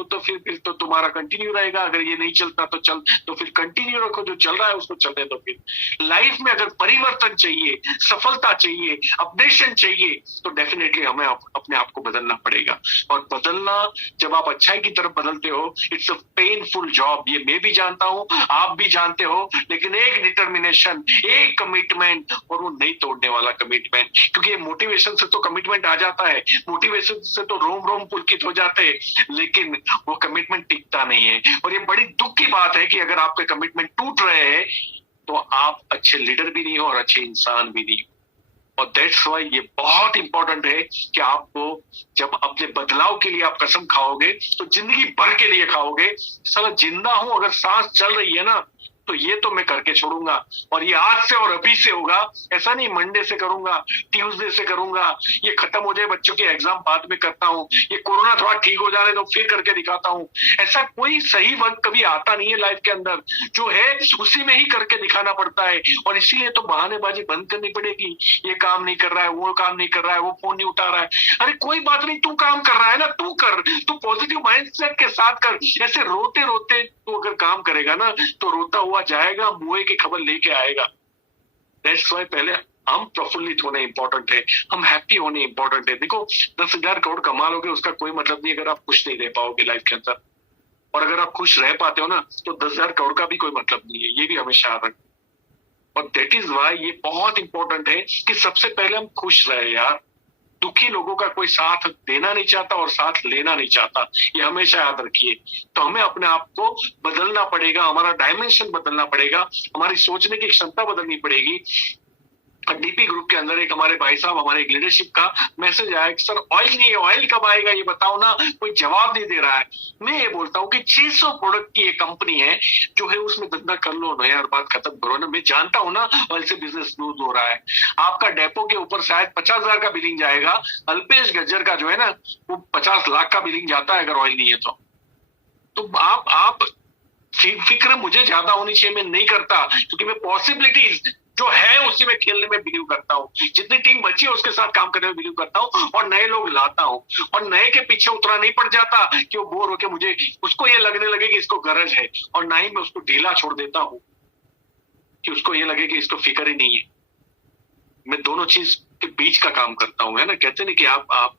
तो फिर तो तुम्हारा कंटिन्यू रहेगा। अगर ये नहीं चलता तो फिर कंटिन्यू रखो, जो चल रहा है उसको चलने दो। फिर लाइफ में अगर परिवर्तन चाहिए, सफलता चाहिए, अपडेशन चाहिए तो डेफिनेटली हमें अपने आप को बदलना पड़ेगा। और बदलना, जब आप अच्छाई की तरफ बदलते हो, इट्स अ पेनफुल जॉब, ये मैं भी जानता हूं, आप भी जानते हो, लेकिन एक डिटर्मिनेशन, एक कमिटमेंट, और वो नहीं तोड़ने वाला कमिटमेंट, क्योंकि ये मोटिवेशन से तो कमिटमेंट आ जाता है, मोटिवेशन से तो रोम रोम पुलकित हो जाते हैं, लेकिन वो कमिटमेंट टिकता नहीं है। और ये बड़ी दुख की बात है कि अगर आपके कमिटमेंट टूट रहे हैं तो आप अच्छे लीडर भी नहीं हो और अच्छे इंसान भी नहीं हो। और दैट्स व्हाई ये बहुत इंपॉर्टेंट है कि आपको जब अपने बदलाव के लिए आप कसम खाओगे तो जिंदगी भर के लिए खाओगे। साला जिंदा हूं, अगर सांस चल रही है ना तो ये तो मैं करके छोड़ूंगा, और ये आज से और अभी से होगा। ऐसा नहीं मंडे से करूंगा, ट्यूसडे से करूंगा, ये खत्म हो जाए, बच्चों के एग्जाम बाद में करता हूँ, ये कोरोना थोड़ा ठीक हो जाने तो फिर करके दिखाता हूँ। ऐसा कोई सही वक्त कभी आता नहीं है लाइफ के अंदर, जो है उसी में ही करके दिखाना पड़ता है। और इसीलिए तो बहानेबाजी बंद करनी पड़ेगी। ये काम नहीं कर रहा है, वो काम नहीं कर रहा है, वो फोन नहीं उठा रहा है, अरे कोई बात नहीं, तू काम कर रहा है ना, तू कर, तू पॉजिटिव माइंडसेट के साथ कर। ऐसे रोते रोते तू अगर काम करेगा ना तो रोता हुआ जाएगा, मुए की खबर लेके आएगा। दैट्स व्हाई पहले हम प्रफुल्लित होने इंपॉर्टेंट है, हम हैप्पी होने इंपॉर्टेंट है। देखो 10,000 करोड़ कमा लोगे उसका कोई मतलब नहीं अगर आप खुश नहीं रह पाओगे लाइफ के अंदर, और अगर आप खुश रह पाते हो ना तो 10,000 करोड़ का भी कोई मतलब नहीं है, ये भी हमेशा याद रखो। और दैट इज व्हाई ये बहुत इंपॉर्टेंट है कि सबसे पहले हम खुश रहे यार। दुखी लोगों का कोई साथ देना नहीं चाहता और साथ लेना नहीं चाहता, ये हमेशा याद रखिए। तो हमें अपने आप को बदलना पड़ेगा, हमारा डायमेंशन बदलना पड़ेगा, हमारी सोचने की क्षमता बदलनी पड़ेगी। डीपी ग्रुप के अंदर एक हमारे भाई साहब, हमारे एक लीडरशिप का मैसेज आया कि सर ऑयल नहीं है, ऑयल कब आएगा ये बताओ ना, कोई जवाब नहीं दे रहा है। मैं ये बोलता हूँ कि 600 प्रोडक्ट की एक कंपनी है जो है, उसमें धंधा कर लो ना यार, बात खत्म करो ना। मैं जानता हूँ ना ऑयल से बिजनेस स्मूथ हो रहा है, आपका डेपो के ऊपर शायद 50,000 का बिलिंग जाएगा, अल्पेश गज्जर का जो है ना वो 50 लाख का बिलिंग जाता है अगर ऑयल नहीं है तो आप फिक्र मुझे ज्यादा होनी चाहिए, मैं नहीं करता, क्योंकि मैं पॉसिबिलिटीज जो है उसी में खेलने में बिलीव करता हूँ, जितनी टीम बची है उसके साथ काम करने में बिलीव करता हूँ, और नए लोग लाता हूँ, और नए के पीछे उतरा नहीं पड़ जाता कि वो बोर होके मुझे उसको ये लगने लगे कि इसको गरज है, और ना ही मैं उसको ढीला छोड़ देता हूँ कि उसको ये लगे कि इसको फिक्र ही नहीं है। मैं दोनों चीज के बीच का काम करता हूँ, है ना। कहते नहीं कि आप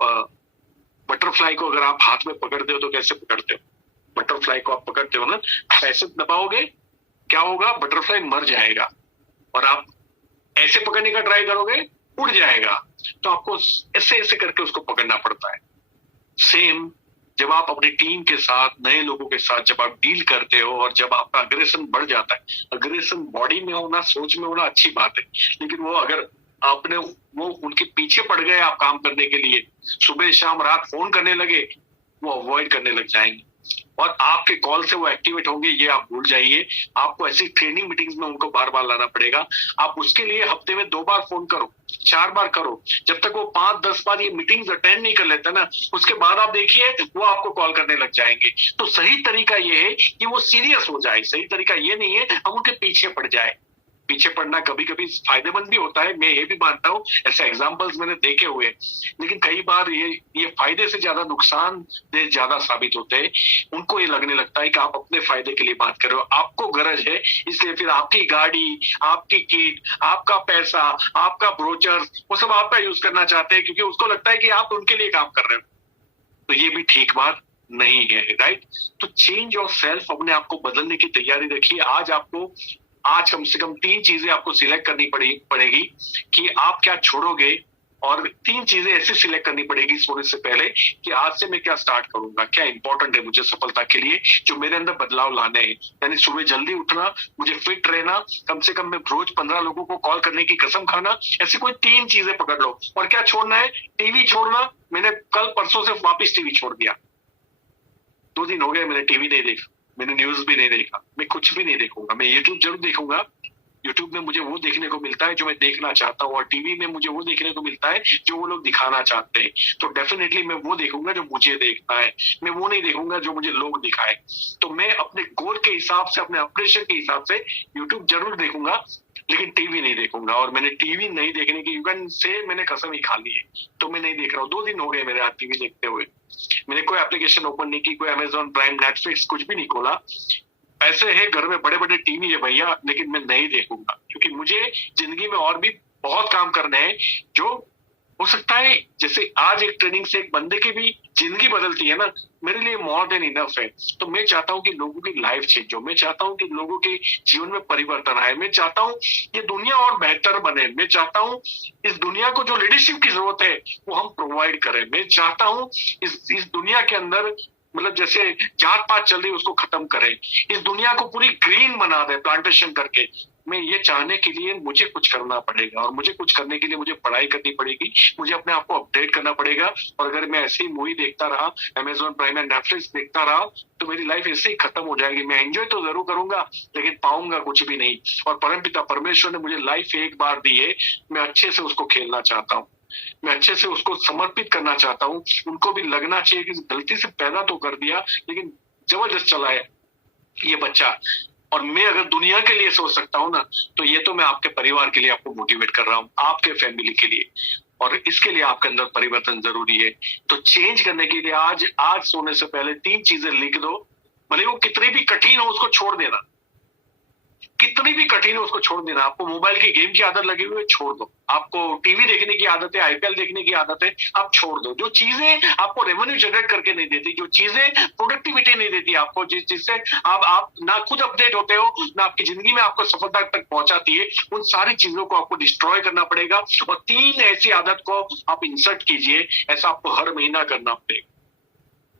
बटरफ्लाई को अगर आप हाथ में पकड़ते हो तो कैसे पकड़ते हो, बटरफ्लाई को आप पकड़ते हो ना, ऐसे दबाओगे क्या होगा, बटरफ्लाई मर जाएगा, और आप ऐसे पकड़ने का ट्राई करोगे उड़ जाएगा। तो आपको ऐसे ऐसे करके उसको पकड़ना पड़ता है। सेम जब आप अपनी टीम के साथ, नए लोगों के साथ जब आप डील करते हो, और जब आपका अग्रेशन बढ़ जाता है, अग्रेशन बॉडी में होना, सोच में होना अच्छी बात है, लेकिन वो अगर आपने वो उनके पीछे पड़ गए आप काम करने के लिए, सुबह शाम रात फोन करने लगे, वो अवॉइड करने लग जाएंगे, और आपके कॉल से वो एक्टिवेट होंगे ये आप भूल जाइए। आपको ऐसी ट्रेनिंग मीटिंग्स में उनको बार बार लाना पड़ेगा। आप उसके लिए हफ्ते में 2 बार फोन करो, 4 बार करो, जब तक वो 5-10 बार ये मीटिंग्स अटेंड नहीं कर लेता ना, उसके बाद आप देखिए वो आपको कॉल करने लग जाएंगे। तो सही तरीका ये है कि वो सीरियस हो जाए, सही तरीका ये नहीं है हम उनके पीछे पड़ जाए। पीछे पड़ना कभी कभी फायदेमंद भी होता है, मैं ये भी मानता हूँ, ऐसे एग्जांपल्स मैंने देखे हुए, लेकिन कई बार ये फायदे से ज्यादा नुकसान ज्यादा साबित होते हैं। उनको ये लगने लगता है कि आप अपने फायदे के लिए बात कर रहे हो, आपको गरज है, इसलिए फिर आपकी गाड़ी, आपकी किट, आपका पैसा, आपका ब्रोचर, वो सब आपका यूज करना चाहते हैं, क्योंकि उसको लगता है कि आप उनके लिए काम कर रहे हो। तो ये भी ठीक बात नहीं है, राइट। तो चेंज योर सेल्फ, अपने आप को बदलने की तैयारी रखिए। आज कम से कम 3 चीजें आपको सिलेक्ट करनी पड़ेगी कि आप क्या छोड़ोगे, और 3 चीजें ऐसे सिलेक्ट करनी पड़ेगी सोने से पहले कि आज से मैं क्या स्टार्ट करूंगा, क्या इंपॉर्टेंट है मुझे सफलता के लिए, जो मेरे अंदर बदलाव लाने हैं। यानी सुबह जल्दी उठना, मुझे फिट रहना, कम से कम मैं रोज 15 लोगों को कॉल करने की कसम खाना, ऐसी कोई 3 चीजें पकड़ लो। और क्या छोड़ना है, टीवी छोड़ना। मैंने कल परसों से वापिस टीवी छोड़ दिया, 2 दिन हो गए मैंने टीवी नहीं देखा, मैंने न्यूज भी नहीं देखा, मैं कुछ भी नहीं देखूंगा। मैं यूट्यूब जरूर देखूंगा, यूट्यूब में मुझे वो देखने को मिलता है जो मैं देखना चाहता हूँ, और टीवी में मुझे वो देखने को मिलता है जो वो लोग दिखाना चाहते हैं। तो डेफिनेटली मैं वो देखूंगा जो मुझे देखना है, मैं वो नहीं देखूंगा जो मुझे लोग दिखाए। तो मैं अपने गोल के हिसाब से, अपने ऑपरेशन के हिसाब से यूट्यूब जरूर देखूंगा, लेकिन टीवी नहीं देखूंगा। और मैंने टीवी नहीं देखने की युगन से मैंने कसम ही खा ली है, तो मैं नहीं देख रहा हूँ। 2 दिन हो गए मेरे आज टीवी देखते हुए, मैंने कोई एप्लीकेशन ओपन नहीं की, कोई अमेजोन प्राइम, नेटफ्लिक्स कुछ भी नहीं खोला। पैसे है घर में, बड़े बड़े टीवी है भैया, लेकिन मैं नहीं देखूंगा, क्योंकि मुझे जिंदगी में और भी बहुत काम करने हैं जो हो सकता है। जैसे आज एक ट्रेनिंग से एक बंदे की भी जिंदगी बदलती है ना, मेरे लिए मोर देन इनफ है। तो मैं चाहता हूँ कि लोगों की लाइफ चेंज हो, मैं चाहता हूँ कि लोगों के जीवन में परिवर्तन आए, मैं चाहता हूँ ये दुनिया और बेहतर बने, मैं चाहता हूँ इस दुनिया को जो लीडरशिप की जरूरत है वो हम प्रोवाइड करें। मैं चाहता हूँ इस दुनिया के अंदर, मतलब जैसे जात पात चल रही है उसको खत्म करें, इस दुनिया को पूरी ग्रीन बना दे प्लांटेशन करके। मैं ये चाहने के लिए मुझे कुछ करना पड़ेगा, और मुझे कुछ करने के लिए मुझे पढ़ाई करनी पड़ेगी, मुझे अपने आप को अपडेट करना पड़ेगा। और अगर मैं ऐसे ही मूवी देखता रहा, अमेजोन प्राइम एंड नेटफ्लिक्स देखता रहा, तो मेरी लाइफ ऐसे ही खत्म हो जाएगी। मैं एंजॉय तो जरूर करूंगा, लेकिन पाऊंगा कुछ भी नहीं। और परमपिता परमेश्वर ने मुझे लाइफ एक बार दी है, मैं अच्छे से उसको खेलना चाहता हूँ, मैं अच्छे से उसको समर्पित करना चाहता हूँ। उनको भी लगना चाहिए कि गलती से पैदा तो कर दिया, लेकिन जबरदस्त चला है ये बच्चा। और मैं अगर दुनिया के लिए सोच सकता हूँ ना, तो ये तो मैं आपके परिवार के लिए आपको मोटिवेट कर रहा हूँ, आपके फैमिली के लिए। और इसके लिए आपके अंदर परिवर्तन जरूरी है। तो चेंज करने के लिए आज सोने से पहले 3 चीजें लिख दो, भले वो कितनी भी कठिन हो उसको छोड़ देना। कितनी भी कठिन है उसको छोड़ देना। आपको मोबाइल की गेम की आदत लगी हुई है, छोड़ दो। आपको टीवी देखने की आदत है, आईपीएल देखने की आदत है, आप छोड़ दो। जो चीजें आपको रेवेन्यू जनरेट करके नहीं देती, जो चीजें प्रोडक्टिविटी नहीं देती आपको, जिससे आप ना खुद अपडेट होते हो, ना आपकी जिंदगी में आपको सफलता तक पहुंचाती है, उन सारी चीजों को आपको डिस्ट्रॉय करना पड़ेगा। और 3 ऐसी आदत को आप इंसर्ट कीजिए, ऐसा आपको हर महीना करना पड़ेगा।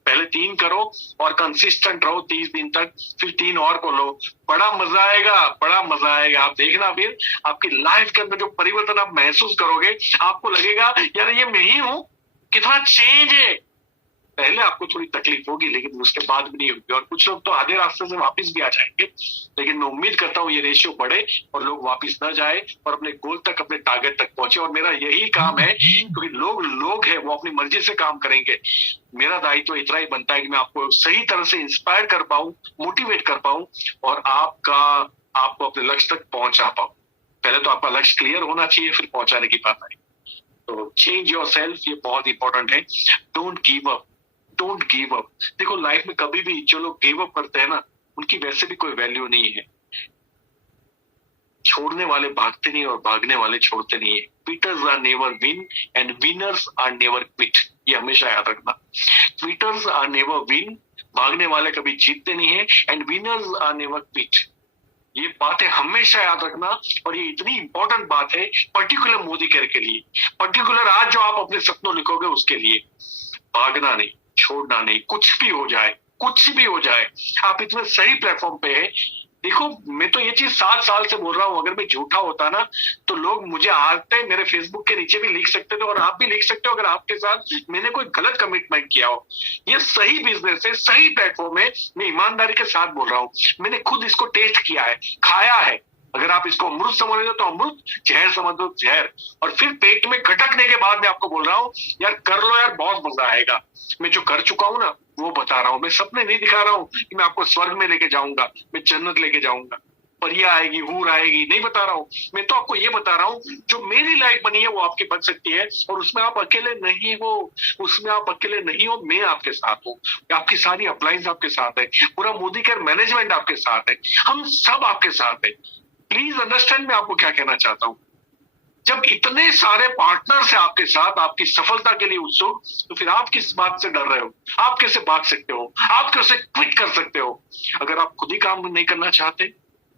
पहले 3 करो और कंसिस्टेंट रहो 30 दिन तक, फिर 3 और को लो। बड़ा मजा आएगा, बड़ा मजा आएगा। आप देखना फिर आपकी लाइफ के अंदर जो परिवर्तन आप महसूस करोगे, आपको लगेगा यार ये मैं ही हूं, कितना चेंज है। पहले आपको थोड़ी तकलीफ होगी, लेकिन उसके बाद भी नहीं होगी। और कुछ लोग तो आधे रास्ते से वापस भी आ जाएंगे, लेकिन मैं उम्मीद करता हूँ ये रेशियो बढ़े और लोग वापस न जाए और अपने गोल तक, अपने टारगेट तक पहुंचे। और मेरा यही काम है, क्योंकि लोग हैं वो अपनी मर्जी से काम करेंगे। मेरा दायित्व इतना ही बनता है कि मैं आपको सही तरह से इंस्पायर कर पाऊं, मोटिवेट कर पाऊं और आपको अपने लक्ष्य तक पहुंचा पाऊं। पहले तो आपका लक्ष्य क्लियर होना चाहिए, फिर पहुंचाने की बात आई। तो चेंज योर सेल्फ, ये बहुत इंपॉर्टेंट है। Don't give up, don't give up. देखो लाइफ में कभी भी जो लोग गिव अप करते हैं ना, उनकी वैसे भी कोई वैल्यू नहीं है। छोड़ने वाले भागते नहीं और भागने वाले छोड़ते नहीं है। Quitters are never win and winners are never quit, ये हमेशा याद रखना। क्विटर्स आर नेवर विन, भागने वाले कभी जीतते नहीं है, and winners are never quit. ये बातें हमेशा याद रखना। और ये इतनी इंपॉर्टेंट बात है पर्टिकुलर मोदी केयर के लिए, पर्टिकुलर आज जो आप अपने सपनों लिखोगे उसके लिए। भागना नहीं, छोड़ना नहीं, कुछ भी हो जाए, कुछ भी हो जाए, आप इतने सही प्लेटफॉर्म पे है। देखो मैं तो ये चीज 7 साल से बोल रहा हूं, अगर मैं झूठा होता ना तो लोग मुझे आते मेरे फेसबुक के नीचे भी लिख सकते थे, और आप भी लिख सकते हो अगर आपके साथ मैंने कोई गलत कमिटमेंट किया हो। ये सही बिजनेस है, सही प्लेटफॉर्म है, मैं ईमानदारी के साथ बोल रहा हूँ। मैंने खुद इसको टेस्ट किया है, खाया है। अगर आप इसको अमृत समझ लो तो अमृत, जहर समझ लो जहर। और फिर पेट में खटकने के बाद मैं आपको बोल रहा हूँ यार कर लो यार, बहुत मजा आएगा। मैं जो कर चुका हूं ना वो बता रहा हूँ। मैं सपने नहीं दिखा रहा हूँ कि मैं आपको स्वर्ग में लेके जाऊंगा, मैं जन्नत लेके जाऊंगा, परिया आएगी, हूर आएगी, नहीं बता रहा हूँ। मैं तो आपको ये बता रहा हूँ जो मेरी लाइफ बनी है वो आपकी बन सकती है, और उसमें आप अकेले नहीं हो, उसमें आप अकेले नहीं हो, मैं आपके साथ हूँ। आपकी सारी अप्लायंस आपके साथ है, पूरा मोदी केयर मैनेजमेंट आपके साथ है, हम सब आपके साथ है। प्लीज अंडरस्टैंड मैं आपको क्या कहना चाहता हूँ। जब इतने सारे पार्टनर्स हैं आपके साथ आपकी सफलता के लिए उत्सुक, तो फिर आप किस बात से डर रहे हो? आप कैसे भाग सकते हो? आप कैसे क्विट कर सकते हो? अगर आप खुद ही काम नहीं करना चाहते,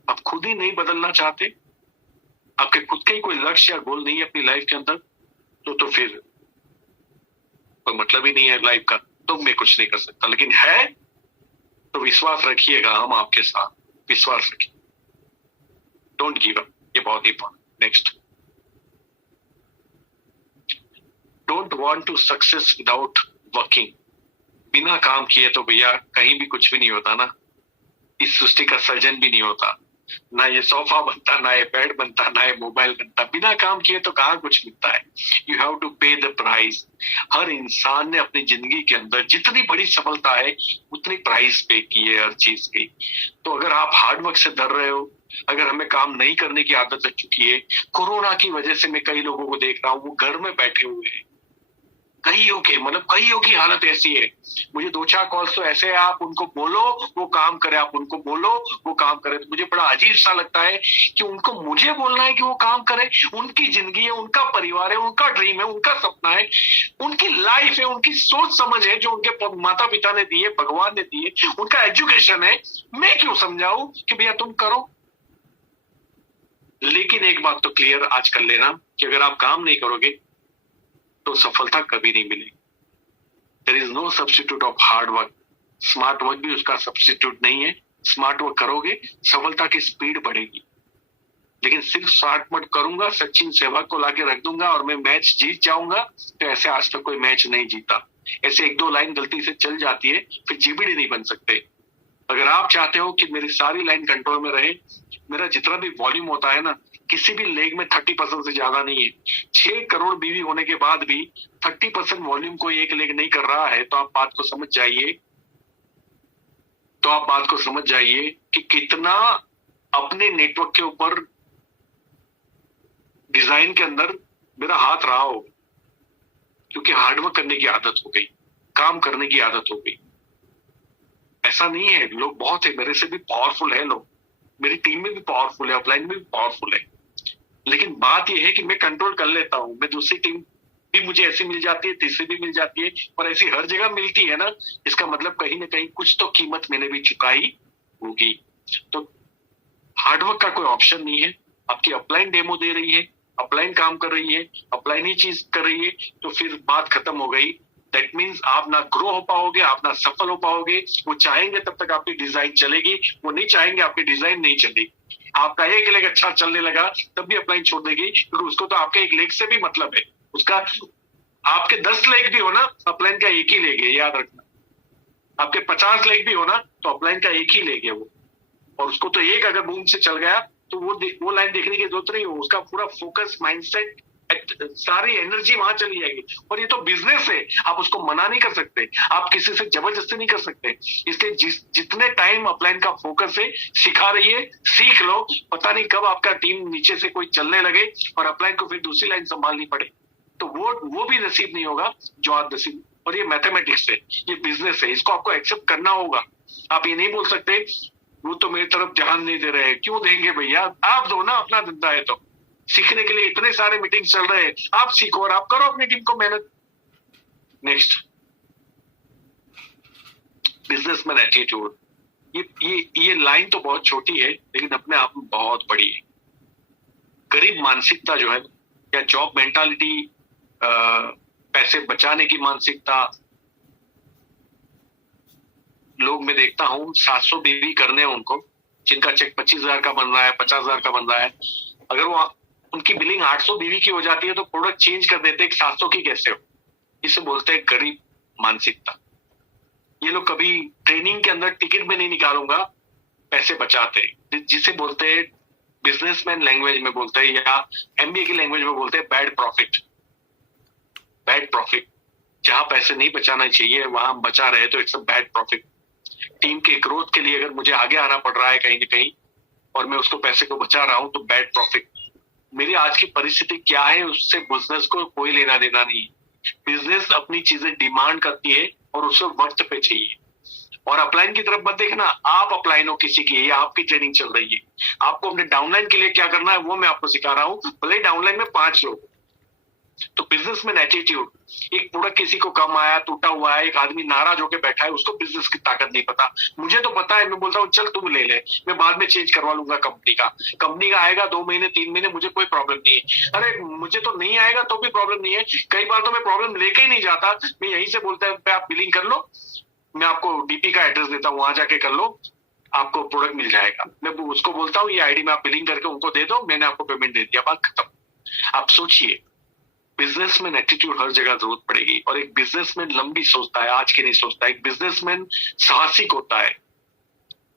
आप खुद ही नहीं बदलना चाहते, आपके खुद के ही कोई लक्ष्य या गोल नहीं है अपनी लाइफ के अंदर, तो फिर कोई मतलब ही नहीं है लाइफ का, तो मैं कुछ नहीं कर सकता। लेकिन है तो विश्वास रखिएगा, हम आपके साथ, विश्वास रखिए। डोंट गिव अप, ये बहुत important. Next, don't want to success without working. बिना काम किए तो भैया कहीं भी कुछ भी नहीं होता ना, इस सृष्टि का सर्जन भी नहीं होता, ना ये सोफा बनता, ना ये बेड बनता, ना ये मोबाइल बनता। बिना काम किए तो कहाँ कुछ मिलता है। यू हैव टू पे द प्राइस। हर इंसान ने अपनी जिंदगी के अंदर जितनी बड़ी सफलता है उतनी प्राइस पे की है हर चीज की। तो अगर आप हार्डवर्क से डर रहे हो, अगर हमें काम नहीं करने की आदत लग चुकी है, कोरोना की वजह से मैं कई लोगों को देख रहा हूँ वो घर में बैठे हुए हैं, कईयों की हालत ऐसी है। मुझे 2-4 कॉल्स तो ऐसे है, आप उनको बोलो वो काम करे, आप उनको बोलो वो काम करे, तो मुझे बड़ा अजीब सा लगता है कि उनको मुझे बोलना है कि वो काम करे। उनकी जिंदगी है, उनका परिवार है, उनका ड्रीम है, उनका सपना है, उनकी लाइफ है, उनकी सोच समझ है जो उनके माता पिता ने दी है, भगवान ने दी है, उनका एजुकेशन है। मैं क्यों समझाऊं कि भैया तुम करो। लेकिन एक बात तो क्लियर आज कर लेना कि अगर आप काम नहीं करोगे तो सफलता कभी नहीं मिलेगी। There is no substitute of hard work. Smart work भी उसका सब्स्टिट्यूट नहीं है। स्मार्ट वर्क करोगे सफलता की स्पीड बढ़ेगी। लेकिन सिर्फ स्मार्ट वर्क करूंगा, सचिन सहवाग को लाके रख दूंगा और मैं मैच जीत जाऊंगा, तो ऐसे आज तक कोई मैच नहीं जीता। ऐसे 1-2 लाइन गलती से चल जाती है, फिर जीबीडी नहीं बन सकते। अगर आप चाहते हो कि मेरी सारी लाइन कंट्रोल में रहे, मेरा जितना भी वॉल्यूम होता है ना, किसी भी लेग में 30% से ज्यादा नहीं है। 6 करोड़ बीवी होने के बाद भी 30% वॉल्यूम कोई एक लेग नहीं कर रहा है, तो आप बात को समझ जाइए, कि कितना अपने नेटवर्क के ऊपर डिजाइन के अंदर मेरा हाथ रहा हो, क्योंकि हार्डवर्क करने की आदत हो गई, काम करने की आदत हो गई। ऐसा नहीं है, लोग बहुत है, मेरे से भी पावरफुल है लोग, मेरी टीम में भी पावरफुल है, अपलाइन में भी पावरफुल है, लेकिन बात यह है कि मैं कंट्रोल कर लेता हूं। मैं दूसरी टीम भी मुझे ऐसी मिल जाती है, तीसरी भी मिल जाती है, और ऐसी हर जगह मिलती है ना, इसका मतलब कहीं ना कहीं कुछ तो कीमत मैंने भी चुकाई होगी। तो हार्डवर्क का कोई ऑप्शन नहीं है। आपकी अपलाइन डेमो दे रही है, अपलाइन काम कर रही है, अपलाइन ही चीज कर रही है, तो फिर बात खत्म हो गई। दैट मीन्स आप ना ग्रो हो पाओगे, आप ना सफल हो पाओगे। वो चाहेंगे तब तक आपकी डिजाइन चलेगी, वो नहीं चाहेंगे आपकी डिजाइन नहीं चलेगी। आपका एक लेग अच्छा चलने लगा तब भी अपलाइन छोड़ देगी, क्योंकि उसको तो आपके एक लेग से भी मतलब है। उसका आपके 10 लेग भी हो ना, अपलाइन का एक ही लेग है, याद रखना। आपके 50 लेग भी हो ना, तो अपलाइन का एक ही लेग है वो, और उसको तो एक अगर बूम से चल गया तो वो लाइन देखने की जरूरत नहीं हो। उसका पूरा फोकस, माइंडसेट, सारी एनर्जी वहां चली जाएगी। और ये तो बिजनेस है, आप उसको मना नहीं कर सकते, आप किसी से जबरदस्ती नहीं कर सकते। इसलिए जितने टाइम अपलाइन का फोकस है, सिखा रही है, सीख लो। पता नहीं कब आपका टीम नीचे से कोई चलने लगे और अपलाइन को फिर दूसरी लाइन संभालनी पड़े, तो वो भी नसीब नहीं होगा जो आप नसीब। और ये मैथमेटिक्स है, ये बिजनेस है, इसको आपको एक्सेप्ट करना होगा। आप ये नहीं बोल सकते वो तो मेरी तरफ ध्यान नहीं दे रहे हैं। क्यों देंगे भैया, आप दो ना, अपना धंधा है तो। सीखने के लिए इतने सारे मीटिंग चल रहे हैं, आप सीखो और आप करो अपनी टीम को मेहनत। Next, businessman attitude. ये लाइन तो बहुत छोटी है, लेकिन अपने आप में बहुत बड़ी है। गरीब मानसिकता जो है, या जॉब मेंटालिटी, पैसे बचाने की मानसिकता। लोग मैं देखता हूँ 700 बीवी करने हैं उनको, जिनका चेक 25,000 का बन रहा है, 50,000 का बन रहा है। अगर वो उनकी बिलिंग 800 बीवी की हो जाती है तो प्रोडक्ट चेंज कर देते हैं, 700 की कैसे हो? इसे बोलते हैं गरीब मानसिकता। ये लोग कभी ट्रेनिंग के अंदर टिकट में नहीं निकालूंगा, पैसे बचाते हैं, जिसे बोलते हैं बिजनेसमैन लैंग्वेज में बोलते हैं, या एमबीए की लैंग्वेज में बोलते हैं बैड प्रॉफिट। बैड प्रॉफिट, जहां पैसे नहीं बचाना चाहिए वहां हम बचा रहे तो it's a bad profit. Team के ग्रोथ के लिए अगर मुझे आगे आना पड़ रहा है कहीं ना कहीं, और मैं उसको पैसे को बचा रहा हूं, तो बैड प्रॉफिट। मेरी आज की परिस्थिति क्या है उससे बिजनेस को कोई लेना देना नहीं है। बिजनेस अपनी चीजें डिमांड करती है और उसे वक्त पे चाहिए। और अपलाइन की तरफ मत देखना, आप अपलाइन हो किसी की, या आपकी ट्रेनिंग चल रही है। आपको अपने डाउनलाइन के लिए क्या करना है वो मैं आपको सिखा रहा हूँ, भले डाउनलाइन में 5 लोग। तो बिजनेसमैन एटीट्यूड, एक प्रोडक्ट किसी को कम आया, टूटा हुआ है, एक आदमी नाराज होकर बैठा है, उसको बिजनेस की ताकत नहीं पता। मुझे तो पता है, मैं बोलता हूँ चल तुम ले ले, मैं बाद में चेंज करवा लूंगा कंपनी का आएगा 2 महीने 3 महीने, मुझे कोई प्रॉब्लम नहीं है। अरे मुझे तो नहीं आएगा तो भी प्रॉब्लम नहीं है। कई बार तो मैं प्रॉब्लम लेके ही नहीं जाता, मैं यहीं से बोलता है आप बिलिंग कर लो, मैं आपको डीपी का एड्रेस देता हूँ, वहां जाके कर लो, आपको प्रोडक्ट मिल जाएगा। मैं उसको बोलता हूँ ये आईडी में आप बिलिंग करके उनको दे दो, मैंने आपको पेमेंट दे दिया, बात खत्म। आप सोचिए, बिजनेसमैन एटीट्यूड हर जगह जरूरत पड़ेगी। और एक बिजनेसमैन लंबी सोचता है, आज की नहीं सोचता। एक बिजनेसमैन साहसिक होता है,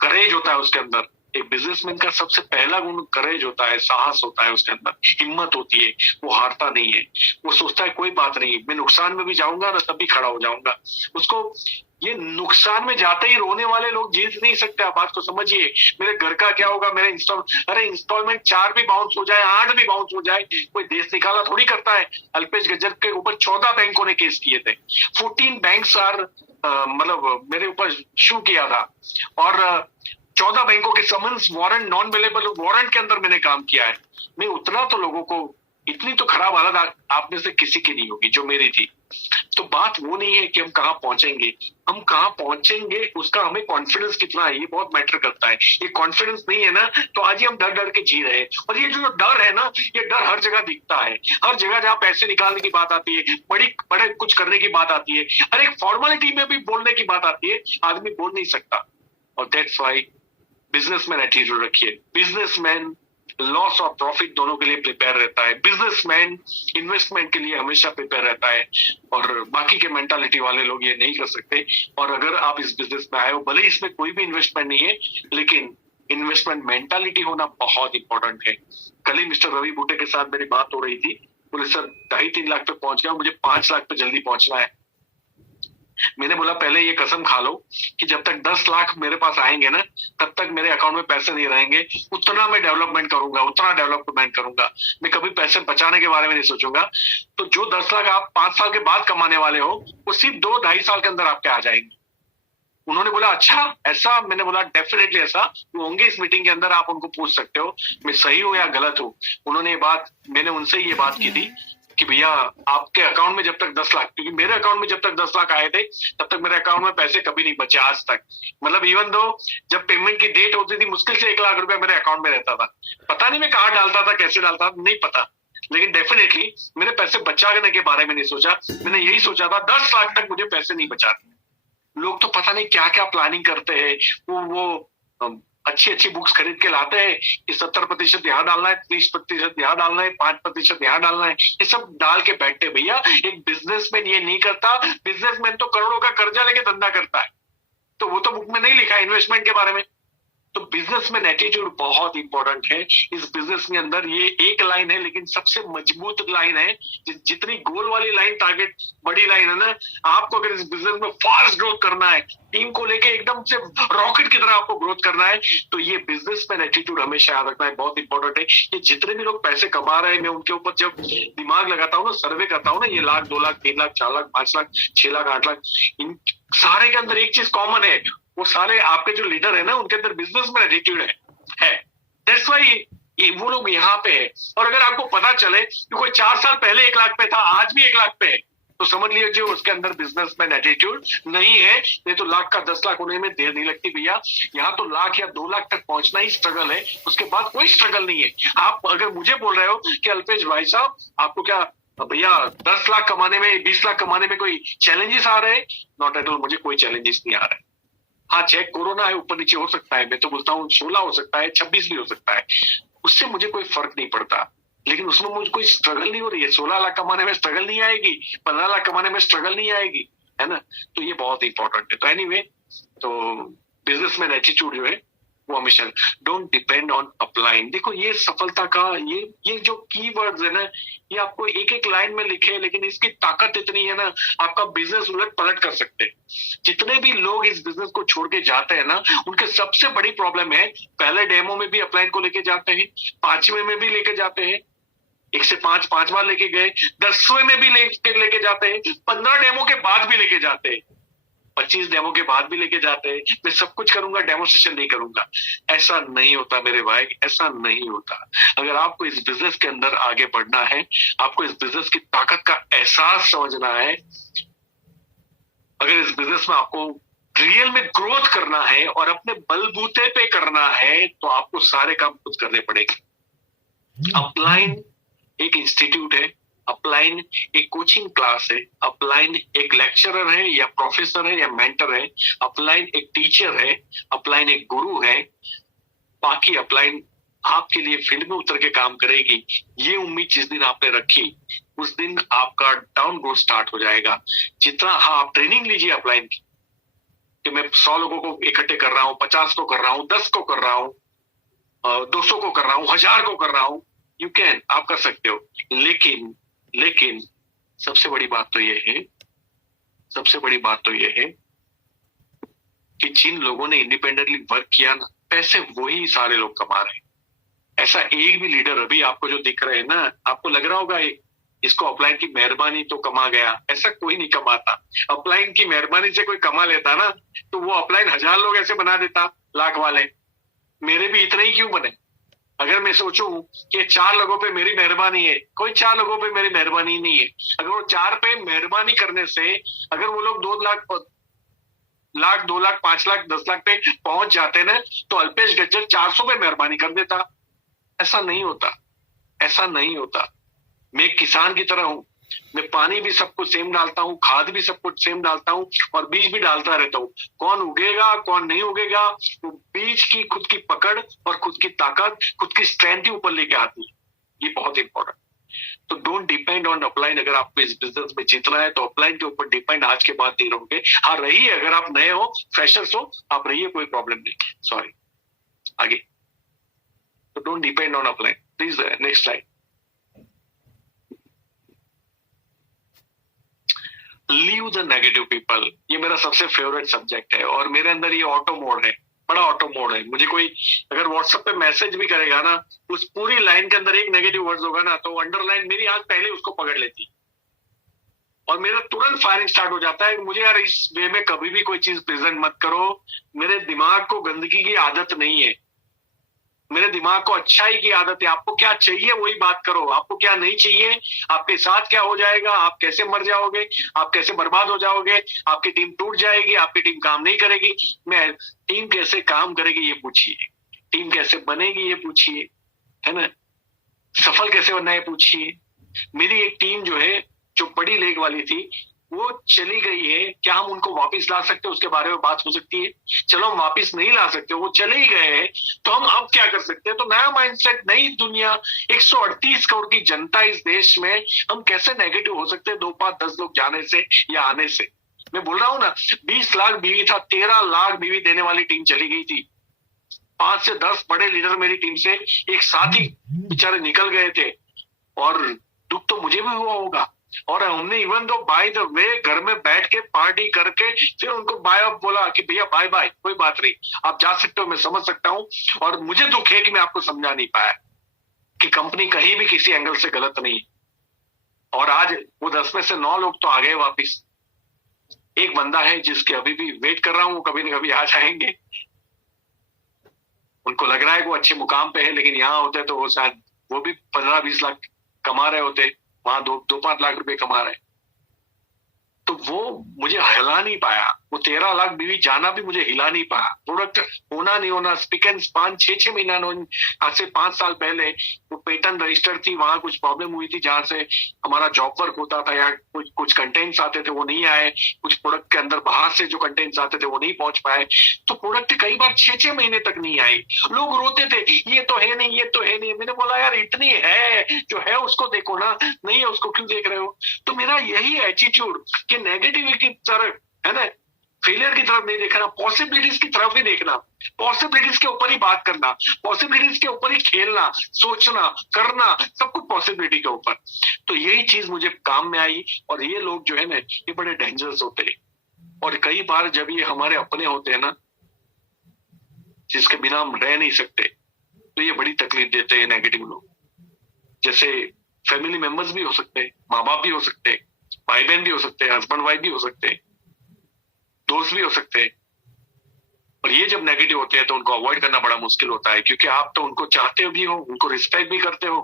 करेज होता है उसके अंदर। एक बिजनेसमैन का सबसे पहला गुण करेज होता है, साहस होता है उसके अंदर, हिम्मत होती है, वो हारता नहीं है। वो सोचता है कोई बात नहीं, मैं नुकसान में भी जाऊंगा ना तब भी खड़ा हो जाऊंगा। उसको ये नुकसान में जाते ही रोने वाले लोग जीत नहीं सकते। आप बात को समझिए, मेरे घर का क्या होगा, मेरे इंस्टॉलमेंट 4 भी बाउंस हो जाए, 8 भी बाउंस हो जाए, कोई देश निकाला थोड़ी करता है। अल्पेश गजर के ऊपर 14 बैंकों ने केस किए थे, 14 बैंक्स मतलब मेरे ऊपर शू किया था, और 14 बैंकों के summons, warrant, non available warrant के अंदर मैंने काम किया है। मैं उतना तो लोगों को, इतनी तो खराब हालत आप में से किसी की नहीं होगी जो मेरी थी। तो बात वो नहीं है कि हम कहाँ पहुंचेंगे, हम कहाँ पहुंचेंगे उसका हमें कॉन्फिडेंस कितना है, ये बहुत मैटर करता है। ये कॉन्फिडेंस नहीं है ना, तो आज ही हम डर डर के जी रहे हैं। और ये जो डर है ना, ये डर हर जगह दिखता है। हर जगह जहाँ पैसे निकालने की बात आती है, बड़े कुछ करने की बात आती है, हर एक फॉर्मेलिटी में भी बोलने की बात आती है, आदमी बोल नहीं सकता। और दैट्स व्हाई बिजनेसमैन एटीट्यूड रखिए। बिजनेसमैन लॉस और प्रॉफिट दोनों के लिए प्रिपेयर रहता है। बिजनेसमैन इन्वेस्टमेंट के लिए हमेशा प्रिपेयर रहता है, और बाकी के मेंटालिटी वाले लोग ये नहीं कर सकते। और अगर आप इस बिजनेस में आए हो, भले इसमें कोई भी इन्वेस्टमेंट नहीं है, लेकिन इन्वेस्टमेंट मेंटालिटी होना बहुत इंपॉर्टेंट है। कल ही मिस्टर रवि बूटे के साथ मेरी बात हो रही थी, बोले सर 2.5-3 लाख पे पहुंच गया, मुझे 5 लाख पे जल्दी पहुंचना है। मैंने बोला पहले ये कसम खा लो कि जब तक 10 लाख मेरे पास आएंगे ना, तब तक मेरे अकाउंट में पैसे नहीं रहेंगे, उतना मैं डेवलपमेंट करूंगा, उतना डेवलपमेंट करूंगा। मैं कभी पैसे बचाने के बारे में नहीं सोचूंगा। तो जो 10 लाख आप 5 साल के बाद कमाने वाले हो, वो सिर्फ 2-2.5 साल के अंदर आपके आ जाएंगे। उन्होंने बोला अच्छा ऐसा, मैंने बोला डेफिनेटली ऐसा, वो होंगे इस मीटिंग के अंदर, आप उनको पूछ सकते हो मैं सही हूं या गलत हूं। उन्होंने ये बात, मैंने उनसे ये बात की थी कि भैया आपके अकाउंट में जब तक 10 लाख, क्योंकि मेरे अकाउंट में जब तक 10 लाख आए थे तब तक मेरे अकाउंट में पैसे कभी नहीं बचे आज तक। मतलब इवन दो जब पेमेंट की डेट होती थी मुश्किल से 1 लाख रुपया मेरे अकाउंट में रहता था, पता नहीं मैं कहाँ डालता था कैसे डालता था नहीं पता, लेकिन डेफिनेटली मैंने पैसे बचाने के बारे में नहीं सोचा, मैंने यही सोचा था 10 लाख तक मुझे पैसे नहीं बचाने। लोग तो पता नहीं क्या क्या प्लानिंग करते हैं, वो अच्छी अच्छी बुक्स खरीद के लाते हैं कि 70% यहाँ डालना है, 30% यहाँ डालना है, 5% यहाँ डालना है, ये सब डाल के बैठते हैं। भैया एक बिजनेसमैन ये नहीं करता, बिजनेसमैन तो करोड़ों का कर्जा लेके धंधा करता है, तो वो तो बुक में नहीं लिखा है इन्वेस्टमेंट के बारे में। तो बिजनेसमैन एटीट्यूड बहुत इंपॉर्टेंट है इस बिजनेस के अंदर। ये एक लाइन है लेकिन सबसे मजबूत लाइन है। जितनी गोल वाली लाइन, टारगेट बड़ी लाइन है ना, आपको अगर इस बिजनेस में फास्ट ग्रोथ करना है, टीम को लेके एकदम से रॉकेट की तरह आपको ग्रोथ करना है, तो ये बिजनेसमैन एटीट्यूड हमेशा याद रखना है, बहुत इंपॉर्टेंट है। ये जितने भी लोग पैसे कमा रहे हैं, मैं उनके ऊपर जब दिमाग लगाता हूँ ना, सर्वे करता हूँ ना, ये 1 लाख 2 लाख 3 लाख 4 लाख 5 लाख 6 लाख 8 लाख, इन सारे के अंदर एक चीज कॉमन है, वो सारे आपके जो लीडर है ना उनके अंदर बिजनेसमैन एटीट्यूड है। दैट्स व्हाई वो लोग यहाँ पे है। और अगर आपको पता चले कि कोई 4 साल पहले 1 लाख पे था, आज भी 1 लाख पे है, तो समझ लीजिए उसके अंदर बिजनेसमैन एटीट्यूड नहीं है। नहीं तो लाख का 10 लाख होने में देर नहीं लगती भैया, यहाँ तो लाख या 2 लाख तक पहुंचना ही स्ट्रगल है, उसके बाद कोई स्ट्रगल नहीं है। आप अगर मुझे बोल रहे हो कि अल्पेश भाई साहब आपको क्या भैया 10 लाख कमाने में, 20 लाख कमाने में कोई चैलेंजेस आ रहे हैं, नॉट एट ऑल, मुझे कोई चैलेंजेस नहीं आ रहे। हाँ चेक कोरोना है, ऊपर नीचे हो सकता है, मैं तो बोलता हूँ 16 हो सकता है, 26 भी हो सकता है, उससे मुझे कोई फर्क नहीं पड़ता, लेकिन उसमें मुझे कोई स्ट्रगल नहीं हो रही है। 16 लाख कमाने में स्ट्रगल नहीं आएगी, 15 लाख कमाने में स्ट्रगल नहीं आएगी, है ना। तो ये बहुत इंपॉर्टेंट है। तो एनीवे, तो बिजनेसमैन एटीट्यूड जो है वो हमेशा, डोंट डिपेंड ऑन अपलाइन। देखो ये सफलता का ये जो कीवर्ड्स है ना, ये आपको एक एक लाइन में लिखे, लेकिन इसकी ताकत इतनी है ना, आपका बिजनेस उलट पलट कर सकते हैं। जितने भी लोग इस बिजनेस को छोड़ के जाते हैं ना, उनके सबसे बड़ी प्रॉब्लम है, पहले डेमो में भी अपलाइन को लेके जाते हैं, 5वें में भी लेके जाते हैं, 1 से 5 बार लेके गए, 10वें में भी लेके जाते हैं, 15 डेमो के बाद भी लेके जाते हैं, 25 डेमो के बाद भी लेके जाते हैं, मैं सब कुछ करूंगा, डेमोस्ट्रेशन नहीं करूंगा। ऐसा नहीं होता मेरे भाई, ऐसा नहीं होता। अगर आपको इस बिजनेस के अंदर आगे बढ़ना है, आपको इस बिजनेस की ताकत का एहसास समझना है, अगर इस बिजनेस में आपको रियल में ग्रोथ करना है और अपने बलबूते पे करना है, तो आपको सारे काम खुद करने पड़ेंगे। अपलाइन एक इंस्टीट्यूट है, अपलाइन एक कोचिंग क्लास है, अपलाइन एक लेक्चरर है या प्रोफेसर है या मेंटर है, अपलाइन एक टीचर है, अपलाइन एक गुरु है। बाकी अपलाइन आपके लिए फील्ड में उतर के काम करेगी, ये उम्मीद जिस दिन आपने रखी, उस दिन आपका डाउन ग्रोथ स्टार्ट हो जाएगा। जितना, हाँ आप ट्रेनिंग लीजिए अपलाइन की, कि मैं 100 लोगों को इकट्ठे कर रहा हूँ, 50 को कर रहा हूँ, 10 को कर रहा हूँ, 200 को कर रहा हूँ, 1000 को कर रहा हूँ, यू कैन, आप कर सकते हो। लेकिन सबसे बड़ी बात तो ये है, सबसे बड़ी बात तो ये है कि जिन लोगों ने इंडिपेंडेंटली वर्क किया ना, पैसे वही सारे लोग कमा रहे हैं। ऐसा एक भी लीडर अभी आपको जो दिख रहे हैं ना, आपको लग रहा होगा इसको अपलाइन की मेहरबानी तो कमा गया, ऐसा कोई नहीं कमाता। अपलाइन की मेहरबानी से कोई कमा लेता ना, तो वो अपलाइन 1000 लोग ऐसे बना देता, लाख वाले। मेरे भी इतने ही क्यों बने? अगर मैं सोचूं कि 4 लोगों पे मेरी मेहरबानी है, कोई 4 लोगों पे मेरी मेहरबानी नहीं है। अगर वो 4 पे मेहरबानी करने से अगर वो लोग 2 लाख 2 लाख 5 लाख 10 लाख पे पहुंच जाते ना, तो अल्पेश गज्जर 400 पे मेहरबानी कर देता। ऐसा नहीं होता, ऐसा नहीं होता। मैं एक किसान की तरह हूं, मैं पानी भी सब कुछ सेम डालता हूँ, खाद भी सब कुछ सेम डालता हूँ, और बीज भी डालता रहता हूँ। कौन उगेगा कौन नहीं उगेगा, वो बीज की खुद की पकड़ और खुद की ताकत, खुद की स्ट्रेंथ ही ऊपर लेके आती है। ये बहुत इंपॉर्टेंट। तो डोंट डिपेंड ऑन अपलाइन। अगर आपको इस बिजनेस में जीतना है तो अपलाइन के ऊपर डिपेंड आज के बाद नहीं रहोगे। हाँ रहिए, अगर आप नए हो, फ्रेशर्स हो, आप रहिए, कोई प्रॉब्लम नहीं। सॉरी, आगे। तो don't depend on upline. Please next slide. Leave the negative people, ये मेरा सबसे फेवरेट सब्जेक्ट है, और मेरे अंदर ये ऑटो मोड है, बड़ा ऑटो मोड है। मुझे कोई अगर व्हाट्सएप पे मैसेज भी करेगा ना, उस पूरी लाइन के अंदर एक नेगेटिव वर्ड्स होगा ना, तो अंडरलाइन मेरी आंख पहले उसको पकड़ लेती। और मेरा तुरंत फायरिंग स्टार्ट हो जाता है, मुझे यार इस वे में कभी भी कोई चीज प्रेजेंट मत करो, मेरे दिमाग को गंदगी की आदत नहीं है, मेरे दिमाग को अच्छाई की आदत है। आपको क्या चाहिए वही बात करो, आपको क्या नहीं चाहिए, आपके साथ क्या हो जाएगा, आप कैसे मर जाओगे, आप कैसे बर्बाद हो जाओगे, आपकी टीम टूट जाएगी, आपकी टीम काम नहीं करेगी। मैं टीम कैसे काम करेगी ये पूछिए, टीम कैसे बनेगी ये पूछिए, है ना, सफल कैसे बनना है पूछिए। मेरी एक टीम जो है, जो बड़ी लेग वाली थी, वो चली गई है, क्या हम उनको वापस ला सकते हैं उसके बारे में बात हो सकती है। चलो हम वापस नहीं ला सकते, वो चले ही गए हैं, तो हम अब क्या कर सकते हैं। तो नया माइंडसेट, नई दुनिया, 138 करोड़ की जनता इस देश में, हम कैसे नेगेटिव हो सकते हैं 2 5 10 लोग जाने से या आने से। मैं बोल रहा हूं ना, 20 लाख बीवी था, 13 लाख बीवी देने वाली टीम चली गई थी, 5 से 10 बड़े लीडर मेरी टीम से एक साथ ही बेचारे निकल गए थे, और दुख तो मुझे भी हुआ होगा। और हमने even though by the way घर में बैठ के पार्टी करके फिर उनको बाय ऑफ बोला कि भैया बाय बाय, कोई बात नहीं, आप जा सकते हो, मैं समझ सकता हूं। और मुझे दुख है कि मैं आपको समझा नहीं पाया कि कंपनी कहीं भी किसी एंगल से गलत नहीं है। और आज वो 10 में से 9 लोग तो आ गए वापिस। एक बंदा है जिसके अभी भी वेट कर रहा हूं, वो कभी ना कभी आ जाएंगे। उनको लग रहा है कि वो अच्छे मुकाम पे है, लेकिन यहाँ होते तो वो शायद वो भी 15-20 लाख कमा रहे होते, वहां 2-5 लाख रुपए कमा रहे। तो वो मुझे हिला नहीं पाया, वो 13 लाख बीवी जाना भी मुझे हिला नहीं पाया। प्रोडक्ट होना नहीं होना, स्पिक एंड 5-6 महीना, आज से 5 साल पहले वो पेटेंट रजिस्टर थी, वहां कुछ प्रॉब्लम हुई थी जहां से हमारा जॉब वर्क होता था, या कुछ कंटेंट्स आते थे वो नहीं आए, कुछ प्रोडक्ट के अंदर बाहर से जो कंटेंट्स आते थे वो नहीं पहुंच पाए, तो प्रोडक्ट कई बार 6-6 महीने तक नहीं आई। लोग रोते थे, ये तो है नहीं, ये तो है नहीं। मैंने बोला यार इतनी है, जो है उसको देखो ना, नहीं है उसको क्यों देख रहे हो। तो मेरा यही एटीट्यूड कि नेगेटिविटी की तरफ, है ना, फेलियर की तरफ नहीं देखना, पॉसिबिलिटीज की तरफ ही देखना, पॉसिबिलिटीज के ऊपर ही बात करना, पॉसिबिलिटीज के ऊपर ही खेलना, सोचना, करना, सब कुछ पॉसिबिलिटी के ऊपर। तो यही चीज मुझे काम में आई। और ये लोग जो है ना, ये बड़े डेंजरस होते हैं, और कई बार जब ये हमारे अपने होते हैं ना, जिसके बिना हम रह नहीं सकते, तो ये बड़ी तकलीफ देते हैं नेगेटिव लोग। जैसे फैमिली मेंबर्स भी हो सकते हैं, माँ बाप भी हो सकते हैं, भाई बहन भी हो सकते हैं, हस्बैंड वाइफ भी हो सकते हैं, दोस्त भी हो सकते हैं। और ये जब नेगेटिव होते हैं तो उनको अवॉइड करना बड़ा मुश्किल होता है, क्योंकि आप तो उनको चाहते भी हो, उनको रिस्पेक्ट भी करते हो।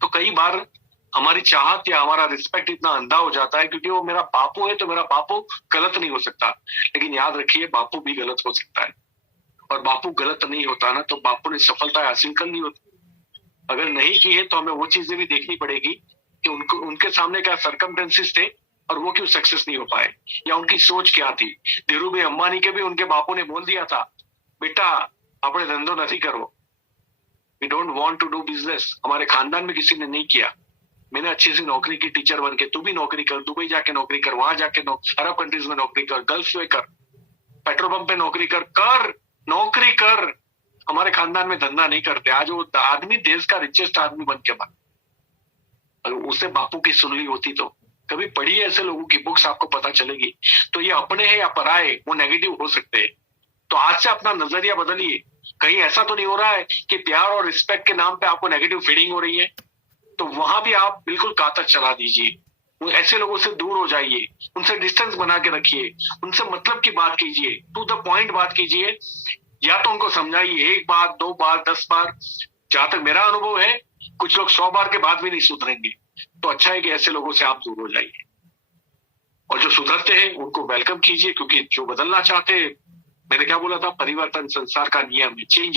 तो कई बार हमारी चाहत या हमारा रिस्पेक्ट इतना अंधा हो जाता है, क्योंकि वो मेरा बापू है तो मेरा बापू गलत नहीं हो सकता। लेकिन याद रखिए, बापू भी गलत हो सकता है, और बापू गलत नहीं होता ना, तो बापू ने सफलता हासिल कर ली होती। अगर नहीं की है तो हमें वो चीजें भी देखनी पड़ेगी कि उनको, उनके सामने क्या सर्कमस्टेंसेस थे और वो क्यों सक्सेस नहीं हो पाए, या उनकी सोच क्या थी। धीरू भाई अंबानी के भी उनके बापू ने बोल दिया था, बेटा अपने धंधो नहीं करो, we don't want to do business. हमारे खानदान में किसी ने नहीं किया, मैंने अच्छी सी नौकरी की टीचर बन के, तू भी नौकरी कर, दुबई जाके नौकरी कर, वहां जाके अरब कंट्रीज में नौकरी कर, गल्फ में कर, पेट्रोल पंप पे नौकरी कर नौकरी कर। हमारे खानदान में धंधा नहीं करते। आज वो आदमी देश का रिचेस्ट आदमी बन के बना। अगर उसे बापू की सुन ली होती तो, कभी पढ़ी ऐसे लोगों की बुक्स, आपको पता चलेगी। तो ये अपने हैं या पराए, वो नेगेटिव हो सकते हैं। तो आज से अपना नजरिया बदलिए। कहीं ऐसा तो नहीं हो रहा है कि प्यार और रिस्पेक्ट के नाम पे आपको नेगेटिव फीलिंग हो रही है, तो वहां भी आप बिल्कुल कातर चला दीजिए। वो ऐसे लोगों से दूर हो जाइए, उनसे डिस्टेंस बना के रखिए, उनसे मतलब की बात कीजिए, टू द पॉइंट बात कीजिए। या तो उनको समझाइए 1 बार 2 बार 10 बार। जहां तक मेरा अनुभव है, कुछ लोग 100 बार के बाद भी नहीं सुधरेंगे। तो अच्छा है कि ऐसे लोगों से आप दूर हो जाइए, और जो सुधरते हैं उनको वेलकम कीजिए, क्योंकि जो बदलना चाहते हैं, मैंने क्या बोला था, परिवर्तन संसार का नियम है। चेंज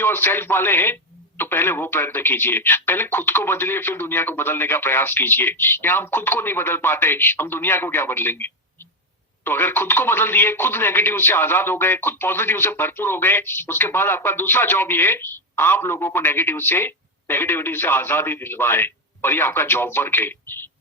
योर सेल्फ वाले हैं तो पहले वो प्रयत्न कीजिए, पहले खुद को बदलिए, फिर दुनिया को बदलने का प्रयास कीजिए। या हम खुद को नहीं बदल पाते, हम दुनिया को क्या बदलेंगे। तो अगर खुद को बदल दिए, खुद नेगेटिव से आजाद हो गए, खुद पॉजिटिव से भरपूर हो गए, उसके बाद आपका दूसरा जॉब ये, आप लोगों को नेगेटिविटी से आजादी दिलवाए, और ये आपका जॉब वर्क है।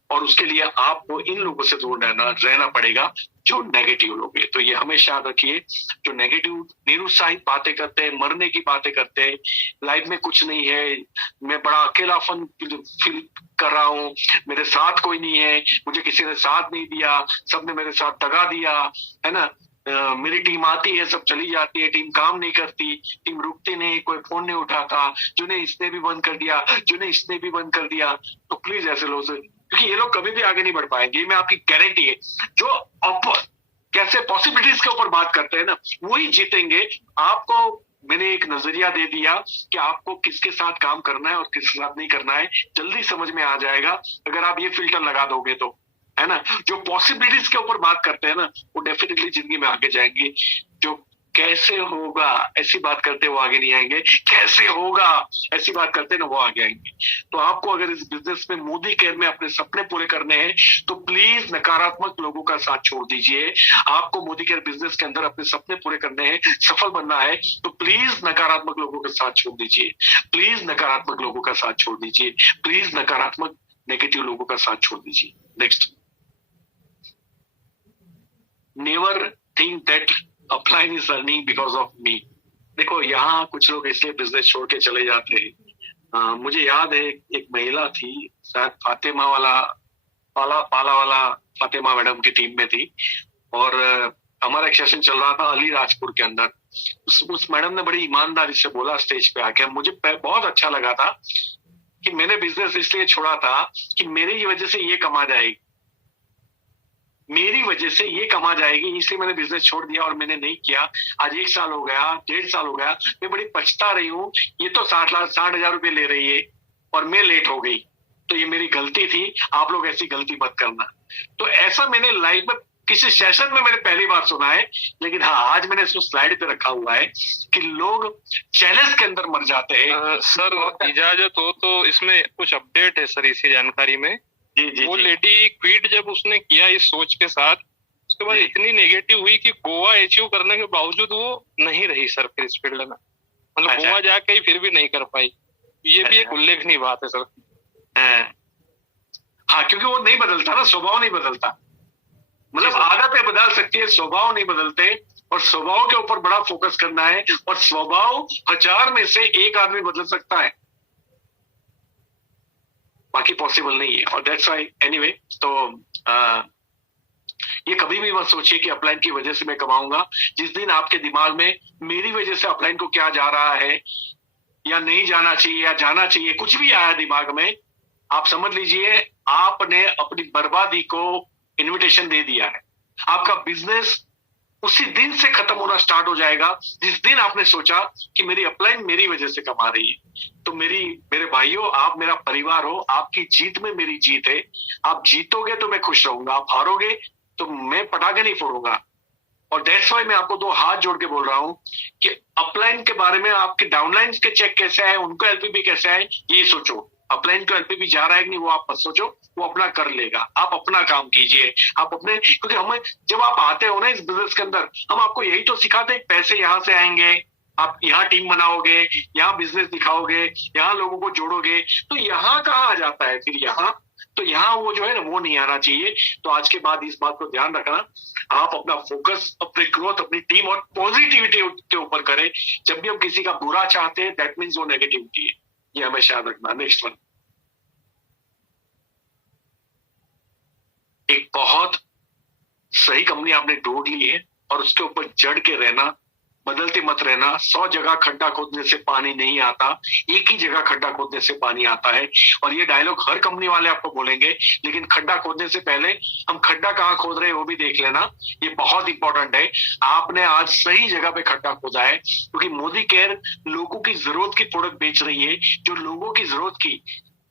और उसके लिए आपको इन लोगों से दूर रहना पड़ेगा जो नेगेटिव लोग हैं। तो ये हमेशा याद रखिए, जो नेगेटिव निरुत्साहित बातें करते हैं, मरने की बातें करते हैं, लाइफ में कुछ नहीं है, मैं बड़ा अकेलापन फील कर रहा हूँ, मेरे साथ कोई नहीं है, मुझे किसी ने साथ नहीं दिया, सबने मेरे साथ दगा दिया, है ना, मेरी टीम आती है सब चली जाती है, टीम काम नहीं करती, टीम रुकती नहीं, कोई फोन नहीं उठाता, जिन्हें इसने भी बंद कर दिया, जिन्हें इसने भी बंद कर दिया। तो प्लीज ऐसे लोगों से क्योंकि ये लोग कभी भी आगे नहीं बढ़ पाएंगे, ये मैं आपकी गारंटी है। जो कैसे पॉसिबिलिटीज के ऊपर बात करते हैं ना, वही जीतेंगे। आपको मैंने एक नजरिया दे दिया कि आपको किसके साथ काम करना है और किसके साथ नहीं करना है, जल्दी समझ में आ जाएगा अगर आप ये फिल्टर लगा दोगे तो, है ना। जो पॉसिबिलिटीज के ऊपर बात करते हैं ना, वो डेफिनेटली जिंदगी में आगे जाएंगे। जो कैसे होगा ऐसी बात करते वो आगे नहीं आएंगे, कैसे होगा ऐसी बात करते ना वो आगे आएंगे। तो आपको अगर इस बिजनेस में मोदी केयर में अपने सपने पूरे करने हैं तो प्लीज नकारात्मक लोगों का साथ छोड़ दीजिए। आपको मोदी केयर बिजनेस के अंदर अपने सपने पूरे करने हैं, सफल बनना है, तो प्लीज नकारात्मक लोगों का साथ छोड़ दीजिए। प्लीज नकारात्मक लोगों का साथ छोड़ दीजिए। प्लीज नकारात्मक नेगेटिव लोगों का साथ छोड़ दीजिए। Next, never think that upline is earning because of me. देखो, यहाँ कुछ लोग इसलिए बिजनेस छोड़ के चले जाते हैं। मुझे याद है एक महिला थी, शायद फातिमा वाला पाला वाला फातिमा मैडम की टीम में थी, और हमारा एक सेशन चल रहा था अलीराजपुर के अंदर। उस मैडम ने बड़ी ईमानदारी से बोला स्टेज पे आके, मुझे बहुत अच्छा लगा था कि मैंने बिजनेस इसलिए छोड़ा था कि मेरी वजह से ये कमा जाएगी, मेरी वजह से ये कमा जाएगी, इसलिए मैंने बिजनेस छोड़ दिया और मैंने नहीं किया। आज 1 साल हो गया, 1.5 साल हो गया, मैं बड़ी पछता रही हूँ। ये तो 60,000 रुपए ले रही है और मैं लेट हो गई, तो ये मेरी गलती थी। आप लोग ऐसी गलती मत करना। तो ऐसा मैंने लाइफ में किसी सेशन में मैंने पहली बार सुना है, लेकिन हाँ, आज मैंने इसको स्लाइड पे रखा हुआ है कि लोग चैलेंज के अंदर मर जाते हैं। सर इजाजत हो तो इसमें कुछ अपडेट है सर इसी जानकारी में। जी, वो लेडी क्विट जब उसने किया इस सोच के साथ, उसके बाद इतनी नेगेटिव हुई कि गोवा अचीव करने के बावजूद वो नहीं रही सर फिर इस फील्ड में, मतलब अच्छा। गोवा जाके ही फिर भी नहीं कर पाई। ये भी एक उल्लेखनीय बात है सर। हाँ, क्योंकि वो नहीं बदलता ना, स्वभाव नहीं बदलता। मतलब आदतें बदल सकती है, स्वभाव नहीं बदलते, और स्वभाव के ऊपर बड़ा फोकस करना है। और स्वभाव 1000 में से 1 आदमी बदल सकता है, बाकी पॉसिबल नहीं है। और दैट्स व्हाई एनीवे, तो ये कभी भी मत सोचिए कि अपलाइन की वजह से मैं कमाऊंगा। जिस दिन आपके दिमाग में मेरी वजह से अपलाइन को क्या जा रहा है या नहीं जाना चाहिए या जाना चाहिए, कुछ भी आया दिमाग में, आप समझ लीजिए आपने अपनी बर्बादी को इनविटेशन दे दिया है। आपका बिजनेस उसी दिन से खत्म होना स्टार्ट हो जाएगा जिस दिन आपने सोचा कि मेरी अपलाइन मेरी वजह से कमा रही है। तो मेरे भाइयों, आप मेरा परिवार हो, आपकी जीत में मेरी जीत है। आप जीतोगे तो मैं खुश रहूंगा, आप हारोगे तो मैं पटाखे नहीं फोड़ूंगा। और दैट्स वाई मैं आपको 2 हाथ जोड़ के बोल रहा हूं कि अपलाइन के बारे में आपके डाउनलाइन के चेक कैसे है, उनको एलपीबी कैसे है, ये सोचो। अपलाइन को एलपीबी जा रहा है कि नहीं वो आप मत सोचो, वो अपना कर लेगा। आप अपना काम कीजिए, आप अपने, क्योंकि हमें जब आप आते हो ना इस बिजनेस के अंदर, हम आपको यही तो सिखाते हैं, पैसे यहाँ से आएंगे, आप यहाँ टीम बनाओगे, यहाँ बिजनेस दिखाओगे, यहाँ लोगों को जोड़ोगे, तो यहाँ कहाँ आ जाता है फिर यहाँ, तो यहाँ वो जो है ना वो नहीं आना चाहिए। तो आज के बाद इस बात को ध्यान रखना, आप अपना फोकस अपनी ग्रोथ, अपनी टीम और पॉजिटिविटी के ऊपर करें। जब भी हम किसी का बुरा चाहते हैं, दैट मीन्स वो नेगेटिविटी है, ये हमेशा याद रखना। नेक्स्ट वन, एक बहुत सही कंपनी आपने ढूंढ ली है और उसके ऊपर जड़ के रहना, बदलते मत रहना। 100 जगह खड्डा खोदने से पानी नहीं आता, एक ही जगह खड्डा खोदने से पानी आता है। और ये डायलॉग हर कंपनी वाले आपको बोलेंगे, लेकिन खड्डा खोदने से पहले हम खड्डा कहाँ खोद रहे हैं वो भी देख लेना, ये बहुत इंपॉर्टेंट है। आपने आज सही जगह पे खड्डा खोदा है, क्योंकि मोदी केयर लोगों की जरूरत की प्रोडक्ट बेच रही है, जो लोगों की जरूरत की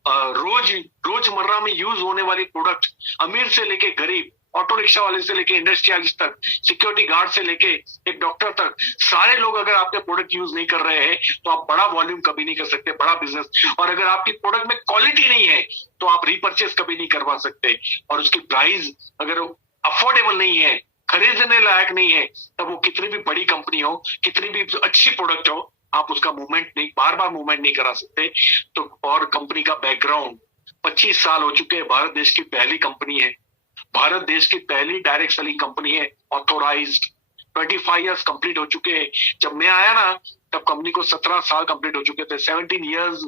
रोजमर्रा में यूज होने वाली प्रोडक्ट, अमीर से लेके गरीब, ऑटो रिक्शा वाले से लेके इंडस्ट्रियलिस्ट तक, सिक्योरिटी गार्ड से लेके एक डॉक्टर तक, सारे लोग अगर आपके प्रोडक्ट यूज नहीं कर रहे हैं तो आप बड़ा वॉल्यूम कभी नहीं कर सकते, बड़ा बिजनेस। और अगर आपकी प्रोडक्ट में क्वालिटी नहीं है तो आप रिपर्चेस कभी नहीं करवा सकते, और उसकी प्राइस अगर अफोर्डेबल नहीं है, खरीदने लायक नहीं है, तब वो कितनी भी बड़ी कंपनी हो, कितनी भी अच्छी प्रोडक्ट हो, आप उसका मूवमेंट नहीं, बार बार मूवमेंट नहीं करा सकते। तो और कंपनी का बैकग्राउंड, 25 साल हो चुके हैं, भारत देश की पहली कंपनी है, भारत देश की पहली डायरेक्ट सेलिंग कंपनी है, ऑथोराइज्ड। 25 इयर्स कंप्लीट हो चुके हैं। जब मैं आया ना तब कंपनी को 17 साल कंप्लीट हो चुके थे, 17 इयर्स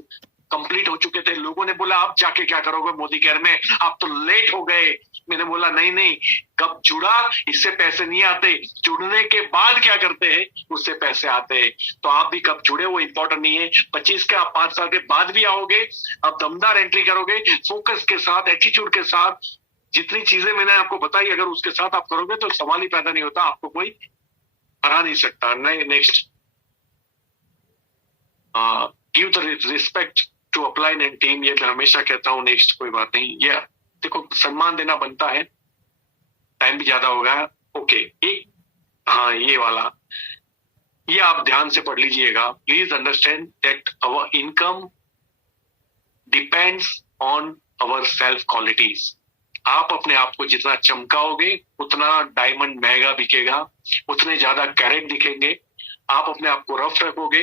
कंप्लीट हो चुके थे। लोगों ने बोला आप जाके क्या करोगे मोदी केयर में, आप तो लेट हो गए, मैंने बोला नहीं नहीं, कब जुड़ा इससे पैसे नहीं आते, जुड़ने के बाद क्या करते हैं उससे पैसे आते हैं। तो आप भी कब जुड़े वो इंपॉर्टेंट नहीं है, 25 के आप 5 साल के बाद भी आओगे, आप दमदार एंट्री करोगे, फोकस के साथ, एटीट्यूड के साथ। जितनी चीजें मैंने आपको बताई अगर उसके साथ आप करोगे तो सवाल ही पैदा नहीं होता, आपको कोई हरा नहीं सकता। Next, give the respect to upline and team, ये मैं हमेशा कहता हूँ। नेक्स्ट, कोई बात नहीं, ये देखो सम्मान देना बनता है, टाइम भी ज्यादा हो गया। ओके, एक, हाँ ये वाला, ये आप ध्यान से पढ़ लीजिएगा। Please understand that our income depends on our self qualities. आप अपने आप को जितना चमकाओगे उतना डायमंड महंगा बिकेगा, उतने ज्यादा कैरेट दिखेंगे। आप अपने आप को रफ रखोगे,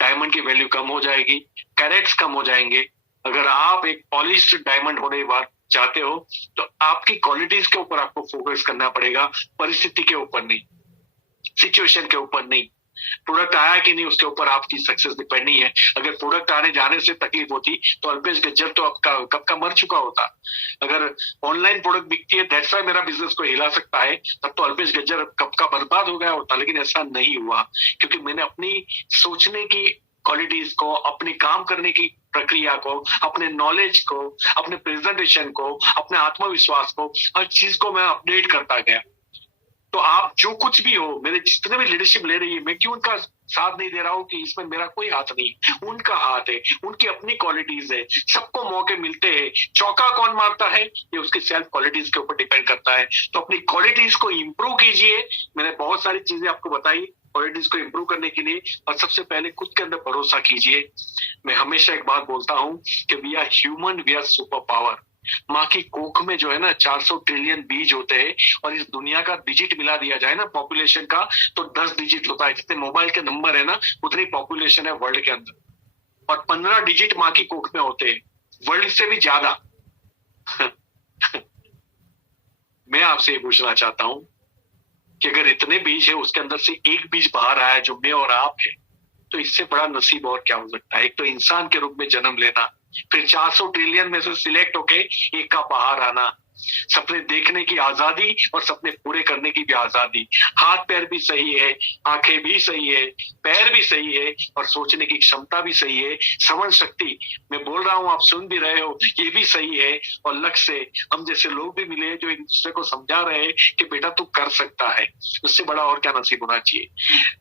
डायमंड की वैल्यू कम हो जाएगी, कैरेट्स कम हो जाएंगे। अगर आप एक पॉलिश्ड डायमंड होने की बात चाहते हो तो आपकी क्वालिटीज के ऊपर आपको फोकस करना पड़ेगा, परिस्थिति के ऊपर नहीं, सिचुएशन के ऊपर नहीं। प्रोडक्ट आया कि नहीं उसके ऊपर आपकी सक्सेस डिपेंड नहीं है। अगर प्रोडक्ट आने जाने से तकलीफ होती तो अल्पेश गज्जर तो कब का मर चुका होता। अगर ऑनलाइन प्रोडक्ट बिकती है दैट्स व्हाई मेरा बिजनेस को हिला सकता है, तब तो अल्पेश गज्जर कब का बर्बाद हो गया होता। लेकिन ऐसा नहीं हुआ, क्योंकि मैंने अपनी सोचने की क्वालिटीज को, अपनी काम करने की प्रक्रिया को, अपने नॉलेज को, अपने प्रेजेंटेशन को, अपने आत्मविश्वास को, हर चीज को मैं अपडेट करता गया। तो आप जो कुछ भी हो, मेरे जितने भी लीडरशिप ले रही है, मैं क्यों उनका साथ नहीं दे रहा हूँ कि इसमें मेरा कोई हाथ नहीं, उनका हाथ है, उनकी अपनी क्वालिटीज है। सबको मौके मिलते हैं, चौका कौन मारता है ये उसकी सेल्फ क्वालिटीज के ऊपर डिपेंड करता है। तो अपनी क्वालिटीज को इंप्रूव कीजिए। मैंने बहुत सारी चीजें आपको बताई क्वालिटीज को इंप्रूव करने के लिए, और सबसे पहले खुद के अंदर भरोसा कीजिए। मैं हमेशा एक बात बोलता हूँ कि we are human, we are super power. माँ की कोख में जो है ना 400 ट्रिलियन बीज होते हैं, और इस दुनिया का डिजिट मिला दिया जाए ना पॉपुलेशन का तो 10 डिजिट होता है। जितने मोबाइल के नंबर है ना उतनी पॉपुलेशन है वर्ल्ड के अंदर, और 15 डिजिट माँ की कोख में होते हैं, वर्ल्ड से भी ज्यादा। मैं आपसे ये पूछना चाहता हूं कि अगर इतने बीज है उसके अंदर से एक बीज बाहर आया जो मैं और आप है, तो इससे बड़ा नसीब और क्या हो सकता है। एक तो इंसान के रूप में जन्म लेना, फिर 400 ट्रिलियन में से सिलेक्ट होके एक का बाहर आना, सपने देखने की आजादी और सपने पूरे करने की भी आजादी। हाथ पैर भी सही है, आंखें भी सही है, पैर भी सही है, और सोचने की क्षमता भी सही है, श्रवण शक्ति, मैं बोल रहा हूं आप सुन भी रहे हो, ये भी सही है। और लक्ष्य से हम जैसे लोग भी मिले जो एक दूसरे को समझा रहे हैं कि बेटा तू कर सकता है, उससे बड़ा और क्या नसीब होना चाहिए।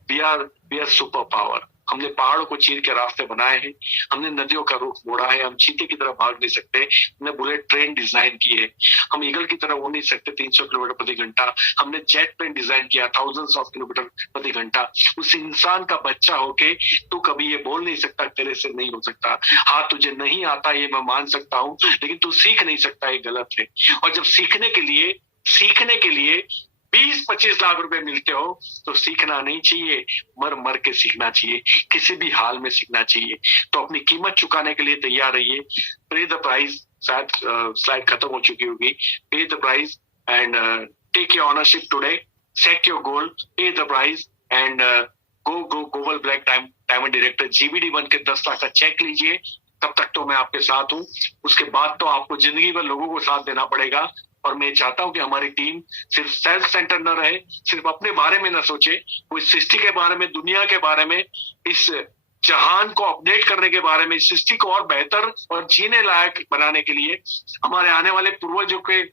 We are super power. हमने पहाड़ों को चीर के रास्ते बनाए हैं, हमने नदियों का रुख मोड़ा है, हम चीते की तरह भाग नहीं सकते, हमने बुलेट ट्रेन डिजाइन की है, हम ईगल की तरह उड़ नहीं सकते 300 किलोमीटर प्रति घंटा, हमने जेट प्लेन डिजाइन किया थाउजेंड्स ऑफ किलोमीटर प्रति घंटा। उस इंसान का बच्चा होके तू कभी ये बोल नहीं सकता तेरे से नहीं हो सकता। हाँ तुझे नहीं आता ये मैं मान सकता हूँ, लेकिन तू सीख नहीं सकता, ये गलत है। और जब सीखने के लिए 20-25 लाख रुपए मिलते हो तो सीखना नहीं चाहिए, मर मर के सीखना चाहिए, किसी भी हाल में सीखना चाहिए। तो अपनी कीमत चुकाने के लिए तैयार रहिए। पे द प्राइस, शायद स्लाइड खत्म हो चुकी होगी। Pay the price and take your ownership today, set your goal, pay the price and go global black diamond director GBD बन के 10 लाख का चेक लीजिए। तब तक तो मैं आपके साथ हूँ, उसके बाद तो आपको जिंदगी भर लोगों को साथ देना पड़ेगा। और मैं चाहता हूं कि हमारी टीम सिर्फ सेल्फ सेंटर न रहे, सिर्फ अपने बारे में न सोचे, वो इस सृष्टि के बारे में, दुनिया के बारे में, इस जहान को अपडेट करने के बारे में, इस सृष्टि को और बेहतर और जीने लायक बनाने के लिए, हमारे आने वाले पूर्वजों के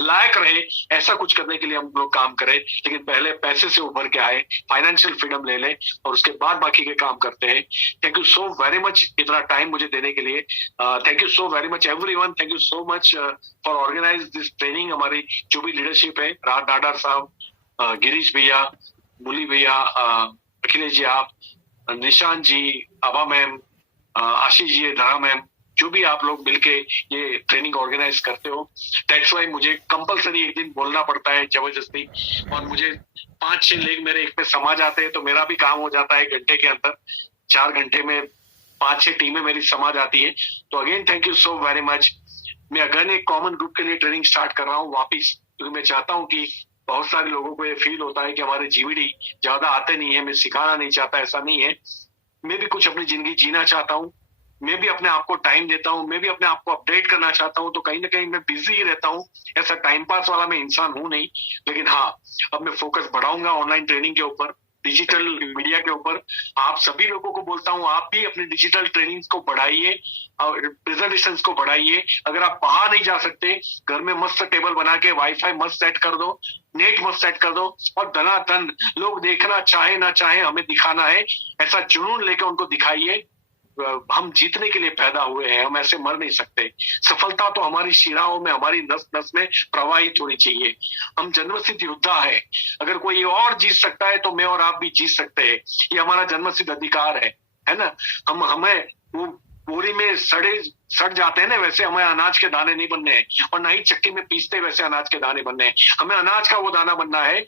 लायक रहे, ऐसा कुछ करने के लिए हम लोग काम करें। लेकिन पहले पैसे से उभर के आए, फाइनेंशियल फ्रीडम ले लें, और उसके बाद बाकी के काम करते हैं। Thank you so very much इतना टाइम मुझे देने के लिए। Thank you so very much everyone, thank you so much for organise this training. हमारी जो भी लीडरशिप है, राज डाडर साहब, गिरीश भैया, मुली भैया, अखिलेश जी, आप, निशांत जी, आभा मैम, आशीष जी, धरा मैम, जो भी आप लोग मिलके ये ट्रेनिंग ऑर्गेनाइज करते हो, दैट्स वाई मुझे कंपलसरी एक दिन बोलना पड़ता है जबरदस्ती। और मुझे 5-6 लेग मेरे एक में समा जाते हैं तो मेरा भी काम हो जाता है घंटे के अंदर। 4 घंटे में 5-6 टीमें मेरी समा जाती है। तो again thank you so very much. मैं अगेन एक कॉमन ग्रुप के लिए ट्रेनिंग स्टार्ट कर रहा हूँ वापिस, क्योंकि मैं चाहता हूँ कि बहुत सारे लोगों को ये फील होता है कि हमारे GBD ज्यादा आते नहीं है, मैं सिखाना नहीं चाहता, ऐसा नहीं है। मैं भी कुछ अपनी जिंदगी जीना चाहता हूँ। मैं भी अपने आप को टाइम देता हूँ, मैं भी अपने आप को अपडेट करना चाहता हूँ, तो कहीं ना कहीं मैं बिजी ही रहता हूँ। ऐसा टाइम पास वाला मैं इंसान हूँ नहीं, लेकिन हाँ, अब मैं फोकस बढ़ाऊंगा ऑनलाइन ट्रेनिंग के ऊपर, डिजिटल मीडिया के ऊपर। आप सभी लोगों को बोलता हूँ, आप भी अपनी डिजिटल ट्रेनिंग को बढ़ाइए और प्रेजेंटेशन को बढ़ाइए। अगर आप बाहर नहीं जा सकते, घर में मस्त टेबल बना के वाईफाई मस्त सेट कर दो, नेट मस्त सेट कर दो, और धनाधन लोग देखना चाहे ना चाहे हमें दिखाना है, ऐसा जुनून लेके उनको दिखाइए। हम जीतने के लिए पैदा हुए हैं, हम ऐसे मर नहीं सकते। सफलता तो हमारी शिराओं में, हमारी नस नस में प्रवाहित होनी चाहिए। हम जन्मसिद्ध योद्धा है। अगर कोई और जीत सकता है तो मैं और आप भी जीत सकते हैं। ये हमारा जन्मसिद्ध अधिकार है ना। हमें वो बोरी में सड़ जाते हैं ना, वैसे हमें अनाज के दाने नहीं बनने हैं, और ना ही चक्की में पीसते वैसे अनाज के दाने बनने हैं। हमें अनाज का वो दाना बनना है,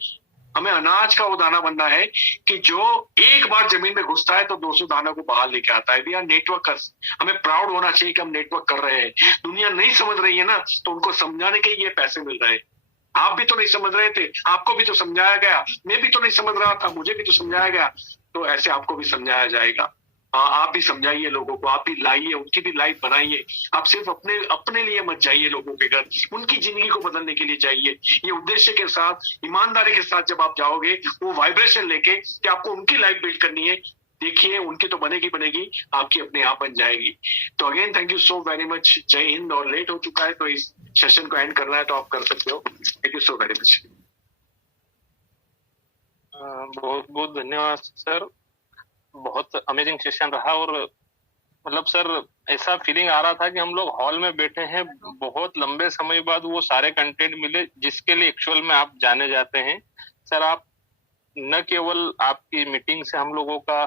हमें अनाज का वो दाना बनना है कि जो एक बार जमीन में घुसता है तो 200 दानों को बाहर लेके आता है। We are networkers. हमें प्राउड होना चाहिए कि हम नेटवर्क कर रहे हैं। दुनिया नहीं समझ रही है ना, तो उनको समझाने के ये पैसे मिल रहे हैं। आप भी तो नहीं समझ रहे थे, आपको भी तो समझाया गया। मैं भी तो नहीं समझ रहा था, मुझे भी तो समझाया गया। तो ऐसे आपको भी समझाया जाएगा। आप भी समझाइए लोगों को, आप भी लाइए, उनकी भी लाइफ बनाइए। आप सिर्फ अपने लिए मत जाइए लोगों के घर, उनकी जिंदगी को बदलने के लिए जाइए। ये उद्देश्य के साथ, ईमानदारी के साथ जब आप जाओगे, वो वाइब्रेशन लेके कि आपको उनकी लाइफ बिल्ड करनी है, देखिए उनकी तो बनेगी, आपकी अपने आप बन जाएगी। तो again thank you so very much. जय हिंद। और लेट हो चुका है तो इस सेशन को एंड करना है तो आप कर सकते हो। Thank you so very much. बहुत बहुत धन्यवाद सर, बहुत अमेजिंग सेशन रहा। और मतलब सर, ऐसा फीलिंग आ रहा था कि हम लोग हॉल में बैठे हैं, बहुत लंबे समय बाद वो सारे कंटेंट मिले जिसके लिए एक्चुअल में आप जाने जाते हैं। सर, आप न केवल आपकी मीटिंग से हम लोगों का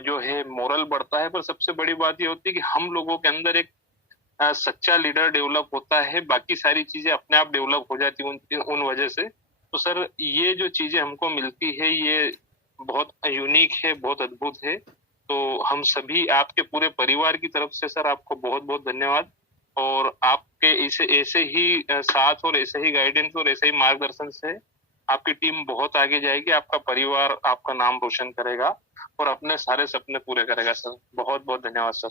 जो है मोरल बढ़ता है, पर सबसे बड़ी बात ये होती है कि हम लोगों के अंदर एक सच्चा लीडर डेवलप होता है। बाकी सारी चीजें अपने आप डेवलप हो जाती उन वजह से। तो सर, ये जो चीजें हमको मिलती है ये बहुत यूनिक है, बहुत अद्भुत है। तो हम सभी आपके पूरे परिवार की तरफ से सर आपको बहुत बहुत धन्यवाद। और आपके ऐसे ही साथ और ऐसे ही गाइडेंस और ऐसे ही मार्गदर्शन से आपकी टीम बहुत आगे जाएगी, आपका परिवार आपका नाम रोशन करेगा और अपने सारे सपने पूरे करेगा सर। बहुत बहुत धन्यवाद सर।